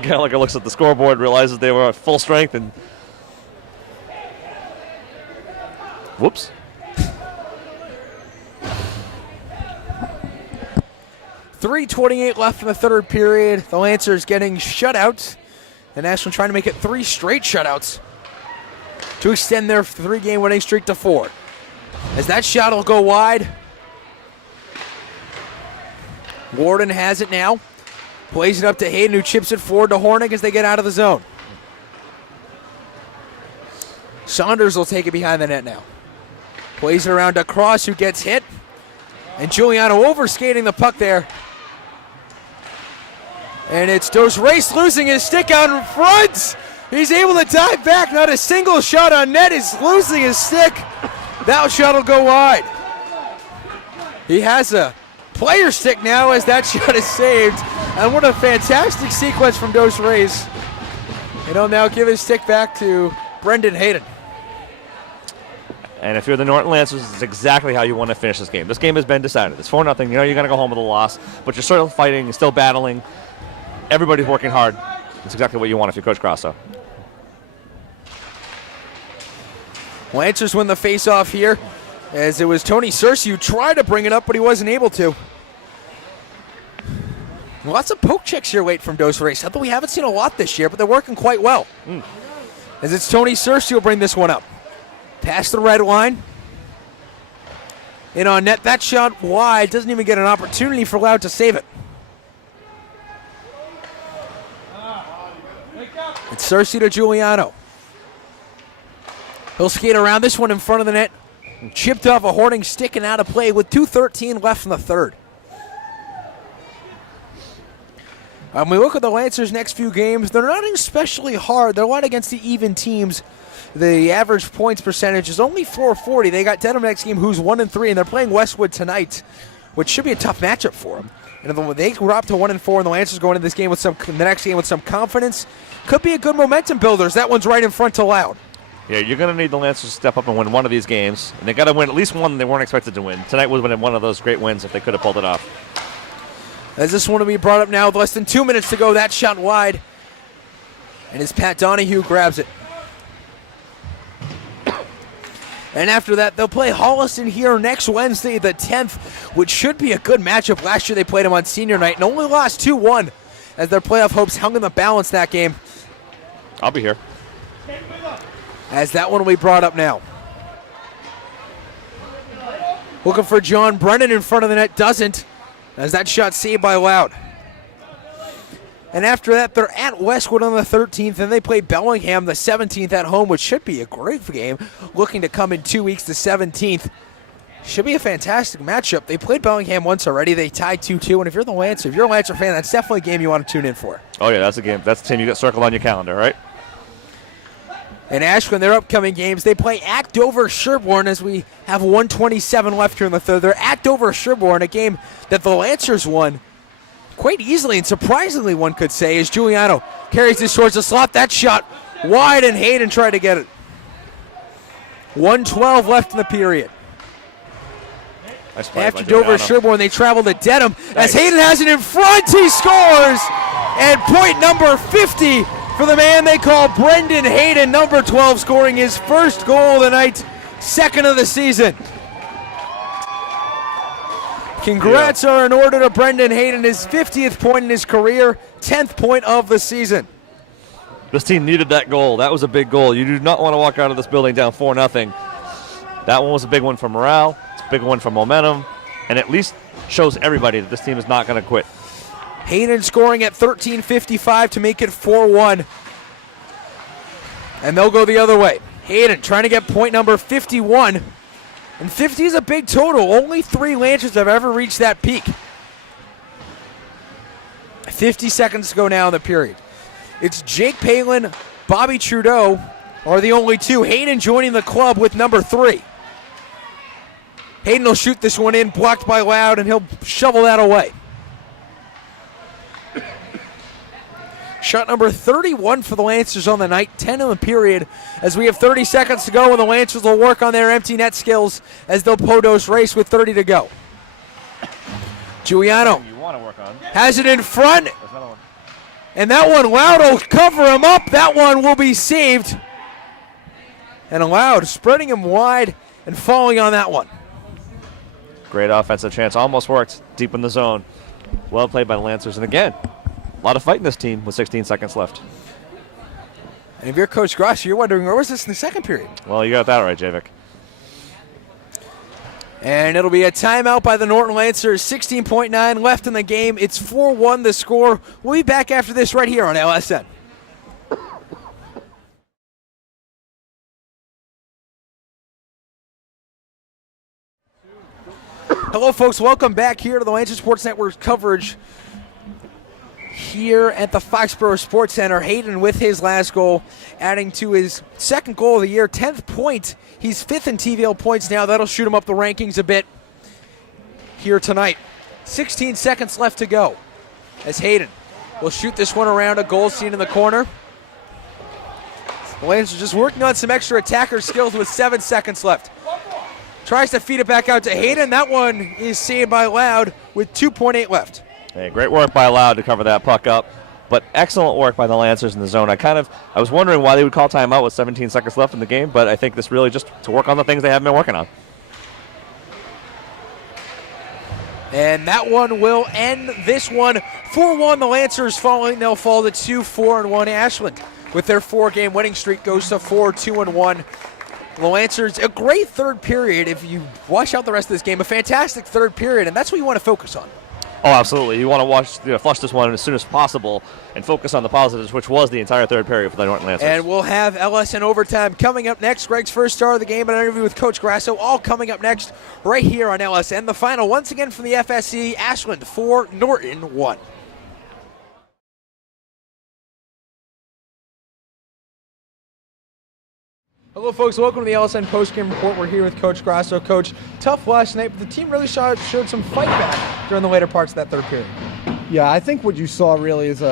Gallagher looks at the scoreboard, realizes they were at full strength, and whoops. .328 left in the third period. The Lancers getting shutouts, and Ashland trying to make it 3 straight shutouts to extend their 3-game winning streak to 4. As that shot will go wide. Warden has it now. Plays it up to Hayden, who chips it forward to Hornig as they get out of the zone. Saunders will take it behind the net now. Plays it around to Cross, who gets hit. And Giuliano overskating the puck there. And it's Dos Reis losing his stick out in front. He's able to dive back. Not a single shot on net. He's losing his stick. That shot will go wide. He has a player stick now as that shot is saved. And what a fantastic sequence from Dos Reis. And he'll now give his stick back to Brendan Hayden. And if you're the Norton Lancers, this is exactly how you want to finish this game. This game has been decided. It's 4-0. You know you're going to go home with a loss, but you're still fighting, you're still battling. Everybody's working hard. That's exactly what you want if you're Coach Grosso. Lancers win the face-off here, as it was Tony Searcy who tried to bring it up, but he wasn't able to. Lots of poke checks here late from Dos Reis. Although we haven't seen a lot this year, but they're working quite well. As it's Tony Searcy who will bring this one up. Past the red line. In on net, that shot wide. Doesn't even get an opportunity for Loud to save it. It's Searcy to Giuliano. He'll skate around this one in front of the net. Chipped off a Horning stick and out of play with 2:13 left in the third. We look at the Lancers' next few games. They're not especially hard. They're a lot against the even teams. The average points percentage is only 440. They got Dedham next game, who's 1-3, and they're playing Westwood tonight, which should be a tough matchup for them. And if they drop to 1-4, and the Lancers go into this game with the next game with some confidence, could be a good momentum builders. That one's right in front to Loud. Yeah, you're going to need the Lancers to step up and win one of these games. And they got to win at least one they weren't expected to win. Tonight would have been one of those great wins if they could have pulled it off. As this one will be brought up now with less than 2 minutes to go, that shot wide. And as Pat Donahue grabs it. And after that, they'll play Holliston here next Wednesday, the 10th, which should be a good matchup. Last year they played them on senior night and only lost 2-1 as their playoff hopes hung in the balance that game. I'll be here. As that one will be brought up now. Looking for John Brennan in front of the net, doesn't, as that shot saved by Loud. And after that, they're at Westwood on the 13th, and they play Bellingham the 17th at home, which should be a great game. Looking to come in 2 weeks, the 17th. Should be a fantastic matchup. They played Bellingham once already. They tied 2-2, and if you're a Lancer fan, that's definitely a game you want to tune in for. Oh, yeah, that's a game. That's the team you got circled on your calendar, right? And Ashland, their upcoming games, they play at Dover Sherborne as we have 1:27 left here in the third. They're at Dover Sherborne, a game that the Lancers won quite easily and surprisingly, one could say, as Giuliano carries this towards the slot. That shot wide, and Hayden tried to get it. 1:12 left in the period. Nice play After by Dover Giuliano. Sherborne, they travel to Dedham. Nice. As Hayden has it in front, he scores! And point number 50 for the man they call Brendan Hayden, number 12, scoring his first goal of the night, second of the season. Congrats are in order to Brendan Hayden, his 50th point in his career, 10th point of the season. This team needed that goal. That was a big goal. You do not want to walk out of this building down 4-0. That one was a big one for morale. It's a big one for momentum. And at least shows everybody that this team is not going to quit. Hayden scoring at 13:55 to make it 4-1. And they'll go the other way. Hayden trying to get point number 51. And 50 is a big total. Only 3 Lancers have ever reached that peak. 50 seconds to go now in the period. It's Jake Palin, Bobby Trudeau are the only 2. Hayden joining the club with number 3. Hayden will shoot this one in, blocked by Loud, and he'll shovel that away. Shot number 31 for the Lancers on the night, 10 in the period, as we have 30 seconds to go, and the Lancers will work on their empty net skills as they'll Podos race with 30 to go. Giuliano You want to work on. has it in front, There's another one. and that one, Loud will cover him up. That one will be saved. And Loud spreading him wide and falling on that one. Great offensive chance. Almost worked. Deep in the zone. Well played by the Lancers. And again, a lot of fight in this team with 16 seconds left. And if you're Coach Gross, you're wondering, where was this in the second period? Well, you got that right, Javik. And it'll be a timeout by the Norton Lancers. 16.9 left in the game. It's 4-1 the score. We'll be back after this right here on LSN. Hello, folks. Welcome back here to the Lancers Sports Network coverage here at the Foxborough Sports Center. Hayden with his last goal, adding to his second goal of the year, 10th point. He's 5th in TVL points now. That'll shoot him up the rankings a bit here tonight. 16 seconds left to go as Hayden will shoot this one around a goal scene in the corner. The Lancers just working on some extra attacker skills with 7 seconds left. Tries to feed it back out to Hayden. That one is saved by Loud with 2.8 left. Hey, great work by Loud to cover that puck up, but excellent work by the Lancers in the zone. I was wondering why they would call timeout with 17 seconds left in the game, but I think this really just to work on the things they haven't been working on. And that one will end this one. 4-1, the Lancers falling. They'll fall to 2-4-1. Ashland, with their 4-game winning streak, goes to 4-2-1. The Lancers, a great third period. If you watch out the rest of this game, a fantastic third period, and that's what you want to focus on. Oh, absolutely. You want to flush this one as soon as possible and focus on the positives, which was the entire third period for the Norton Lancers. And we'll have LSN overtime coming up next. Greg's first star of the game and an interview with Coach Grasso, all coming up next right here on LSN. The final once again from the FSC, Ashland 4, Norton 1. Hello, folks. Welcome to the LSN Postgame Report. We're here with Coach Grasso. Coach, tough last night, but the team really showed some fight back during the later parts of that third period. Yeah, I think what you saw really is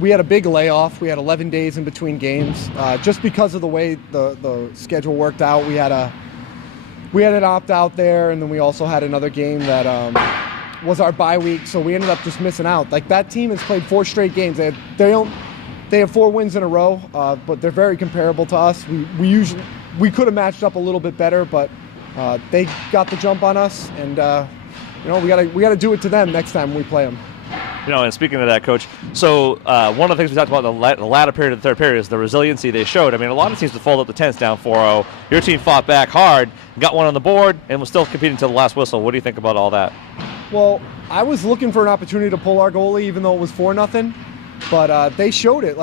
we had a big layoff. We had 11 days in between games. Just because of the way the schedule worked out, we had an opt-out there, and then we also had another game that was our bye week, so we ended up just missing out. Like, that team has played 4 straight games. They have 4 wins in a row, but they're very comparable to us. We could have matched up a little bit better, but they got the jump on us, and we got to do it to them next time we play them. And speaking of that, Coach, so one of the things we talked about in the latter period of the third period is the resiliency they showed. I mean, a lot of teams would fold up the tents down 4-0. Your team fought back hard, got one on the board, and was still competing until the last whistle. What do you think about all that? Well, I was looking for an opportunity to pull our goalie, even though it was 4-0. But they showed it.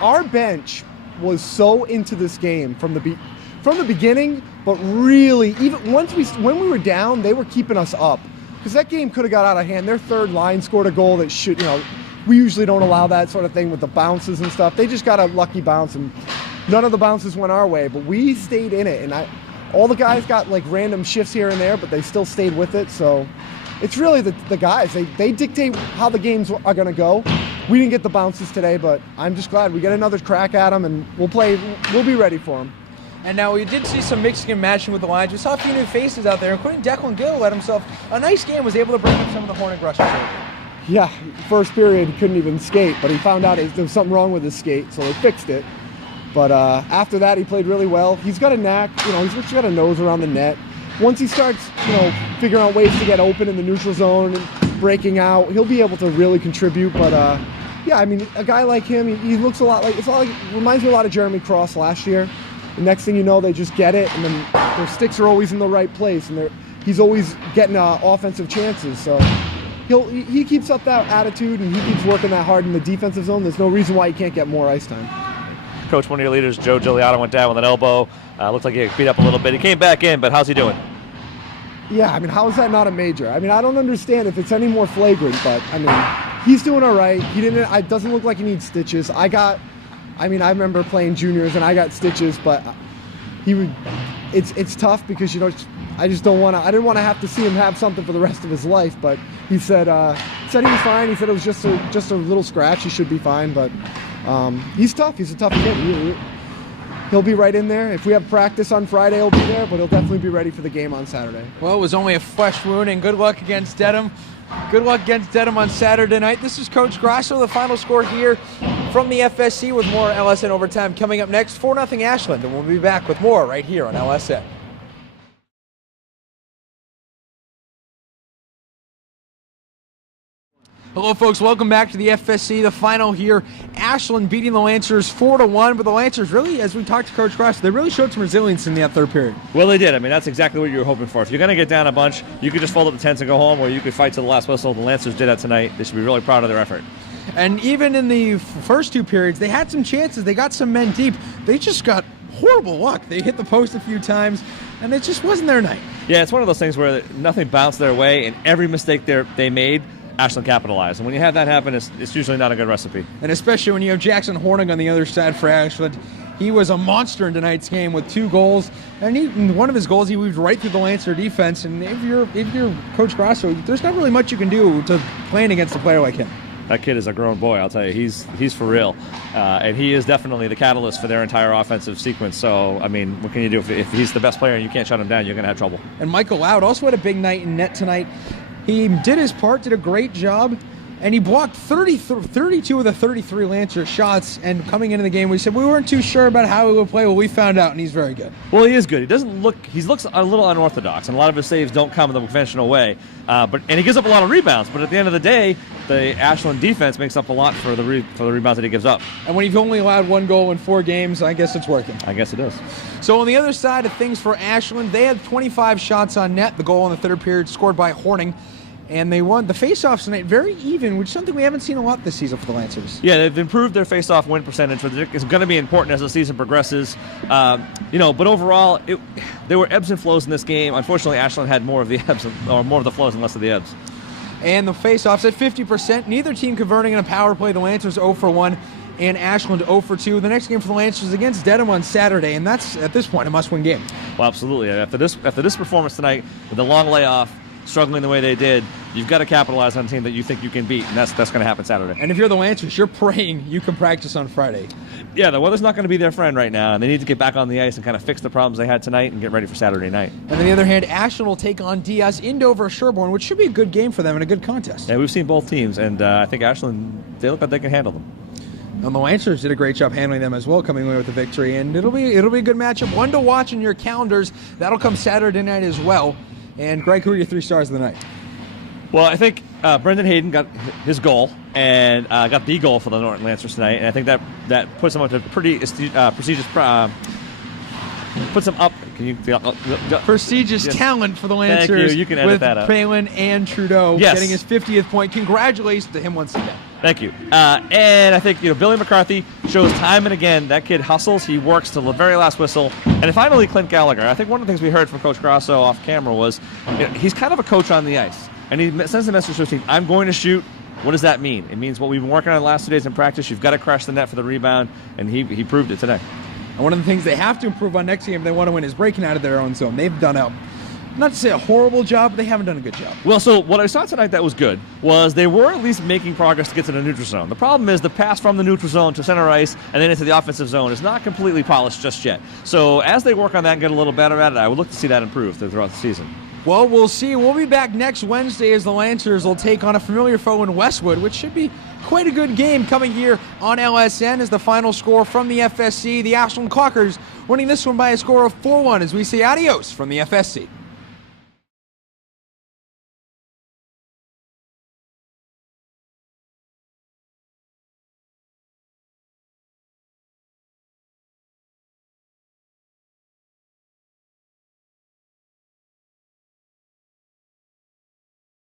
Our bench was so into this game from the beginning. But really, even when we were down, they were keeping us up, because that game could have got out of hand. Their third line scored a goal that should, we usually don't allow that sort of thing with the bounces and stuff. They just got a lucky bounce, and none of the bounces went our way. But we stayed in it, and all the guys got random shifts here and there, but they still stayed with it. So it's really the guys. They dictate how the games are going to go. We didn't get the bounces today, but I'm just glad we get another crack at them, and we'll be ready for them. And now we did see some mixing and matching with the lines. We saw a few new faces out there, including Declan Gill, who had himself a nice game, was able to bring up some of the Hornet rushes. Yeah, first period he couldn't even skate, but he found out there was something wrong with his skate, so they fixed it. But after that, he played really well. He's got a knack, he's got a nose around the net. Once he starts, figuring out ways to get open in the neutral zone and breaking out, he'll be able to really contribute. But yeah, I mean, a guy like him, he looks a lot like, reminds me a lot of Jeremy Cross last year. The next thing you know, they just get it, and then their sticks are always in the right place, and he's always getting offensive chances. So he keeps up that attitude, and he keeps working that hard in the defensive zone. There's no reason why he can't get more ice time. Coach, one of your leaders, Joe Giuliano, went down with an elbow. Looked like he got beat up a little bit. He came back in, but how's he doing? Yeah, I mean, how is that not a major? I mean, I don't understand if it's any more flagrant, but I mean, he's doing all right. It doesn't look like he needs stitches. I remember playing juniors and I got stitches, but it's tough because I didn't want to have to see him have something for the rest of his life. But he said he was fine. He said it was just a little scratch. He should be fine, but he's tough. He's a tough kid. He'll be right in there. If we have practice on Friday, he'll be there, but he'll definitely be ready for the game on Saturday. Well, it was only a flesh wound, and good luck against Dedham. Good luck against Dedham on Saturday night. This is Coach Grasso. The final score here from the FSC with more LSN Overtime coming up next. 4-0 Ashland, and we'll be back with more right here on LSN. Hello, folks. Welcome back to the FSC. The final here, Ashland beating the Lancers 4-1. But the Lancers really, as we talked to Coach Grasso, they really showed some resilience in that third period. Well, they did. I mean, that's exactly what you were hoping for. If you're going to get down a bunch, you could just fold up the tents and go home, or you could fight to the last whistle. The Lancers did that tonight. They should be really proud of their effort. And even in the first 2 periods, they had some chances. They got some men deep. They just got horrible luck. They hit the post a few times, and it just wasn't their night. Yeah, it's one of those things where nothing bounced their way, and every mistake they made, Ashland capitalized. And when you have that happen, it's usually not a good recipe. And especially when you have Jackson Hornig on the other side for Ashland. He was a monster in tonight's game with 2 goals. And in one of his goals, he weaved right through the Lancer defense. And if you're Coach Grasso, there's not really much you can do to playing against a player like him. That kid is a grown boy, I'll tell you. He's for real. And he is definitely the catalyst for their entire offensive sequence. So, I mean, what can you do? If he's the best player and you can't shut him down, you're going to have trouble. And Michael Loud also had a big night in net tonight. He did his part, did a great job, and he blocked 32 of the 33 Lancer shots. And coming into the game, we said we weren't too sure about how he would play. Well, we found out, and he's very good. Well, he is good. He looks a little unorthodox, and a lot of his saves don't come in the conventional way. And he gives up a lot of rebounds. But at the end of the day, the Ashland defense makes up a lot for the rebounds that he gives up. And when you've only allowed 1 goal in 4 games, I guess it's working. I guess it is. So on the other side of things for Ashland, they had 25 shots on net. The goal in the third period scored by Horning. And they won the faceoffs tonight very even, which is something we haven't seen a lot this season for the Lancers. Yeah, they've improved their faceoff win percentage, which is going to be important as the season progresses. But overall, there were ebbs and flows in this game. Unfortunately, Ashland had more of the ebbs or more of the flows and less of the ebbs. And the faceoffs at 50%. Neither team converting in a power play. The Lancers 0 for 1. and Ashland 0 for 2. The next game for the Lancers is against Dedham on Saturday, and that's, at this point, a must-win game. Well, absolutely. After this performance tonight, with the long layoff, struggling the way they did, you've got to capitalize on a team that you think you can beat, and that's going to happen Saturday. And if you're the Lancers, you're praying you can practice on Friday. Yeah, the weather's not going to be their friend right now, and they need to get back on the ice and kind of fix the problems they had tonight and get ready for Saturday night. And on the other hand, Ashland will take on Diaz Indover Sherborne, which should be a good game for them and a good contest. Yeah, we've seen both teams, and I think Ashland, they look like they can handle them. And the Lancers did a great job handling them as well, coming away with the victory, and it'll be a good matchup. One to watch in your calendars. That'll come Saturday night as well. And Greg, who are your 3 stars of the night? Well, I think Brendan Hayden got his goal and got the goal for the Norton Lancers tonight, and I think that puts him up to pretty prestigious. Puts him up. Can you prestigious talent for the Lancers? Thank you. You can edit with that up. Palin and Trudeau getting his 50th point. Congratulations to him once again. Thank you. And I think Billy McCarthy shows time and again that kid hustles. He works till the very last whistle. And finally, Clint Gallagher. I think one of the things we heard from Coach Grasso off camera was he's kind of a coach on the ice. And he sends the message to his team, I'm going to shoot. What does that mean? It means what we've been working on the last 2 days in practice. You've got to crash the net for the rebound. And he proved it today. And one of the things they have to improve on next game if they want to win is breaking out of their own zone. They've done not to say a horrible job, but they haven't done a good job. Well, so what I saw tonight that was good was they were at least making progress to get to the neutral zone. The problem is the pass from the neutral zone to center ice and then into the offensive zone is not completely polished just yet. So as they work on that and get a little better at it, I would look to see that improve throughout the season. Well, we'll see. We'll be back next Wednesday as the Lancers will take on a familiar foe in Westwood, which should be quite a good game coming here on LSN as the final score from the FSC. The Ashland Clockers winning this one by a score of 4-1 as we say adios from the FSC.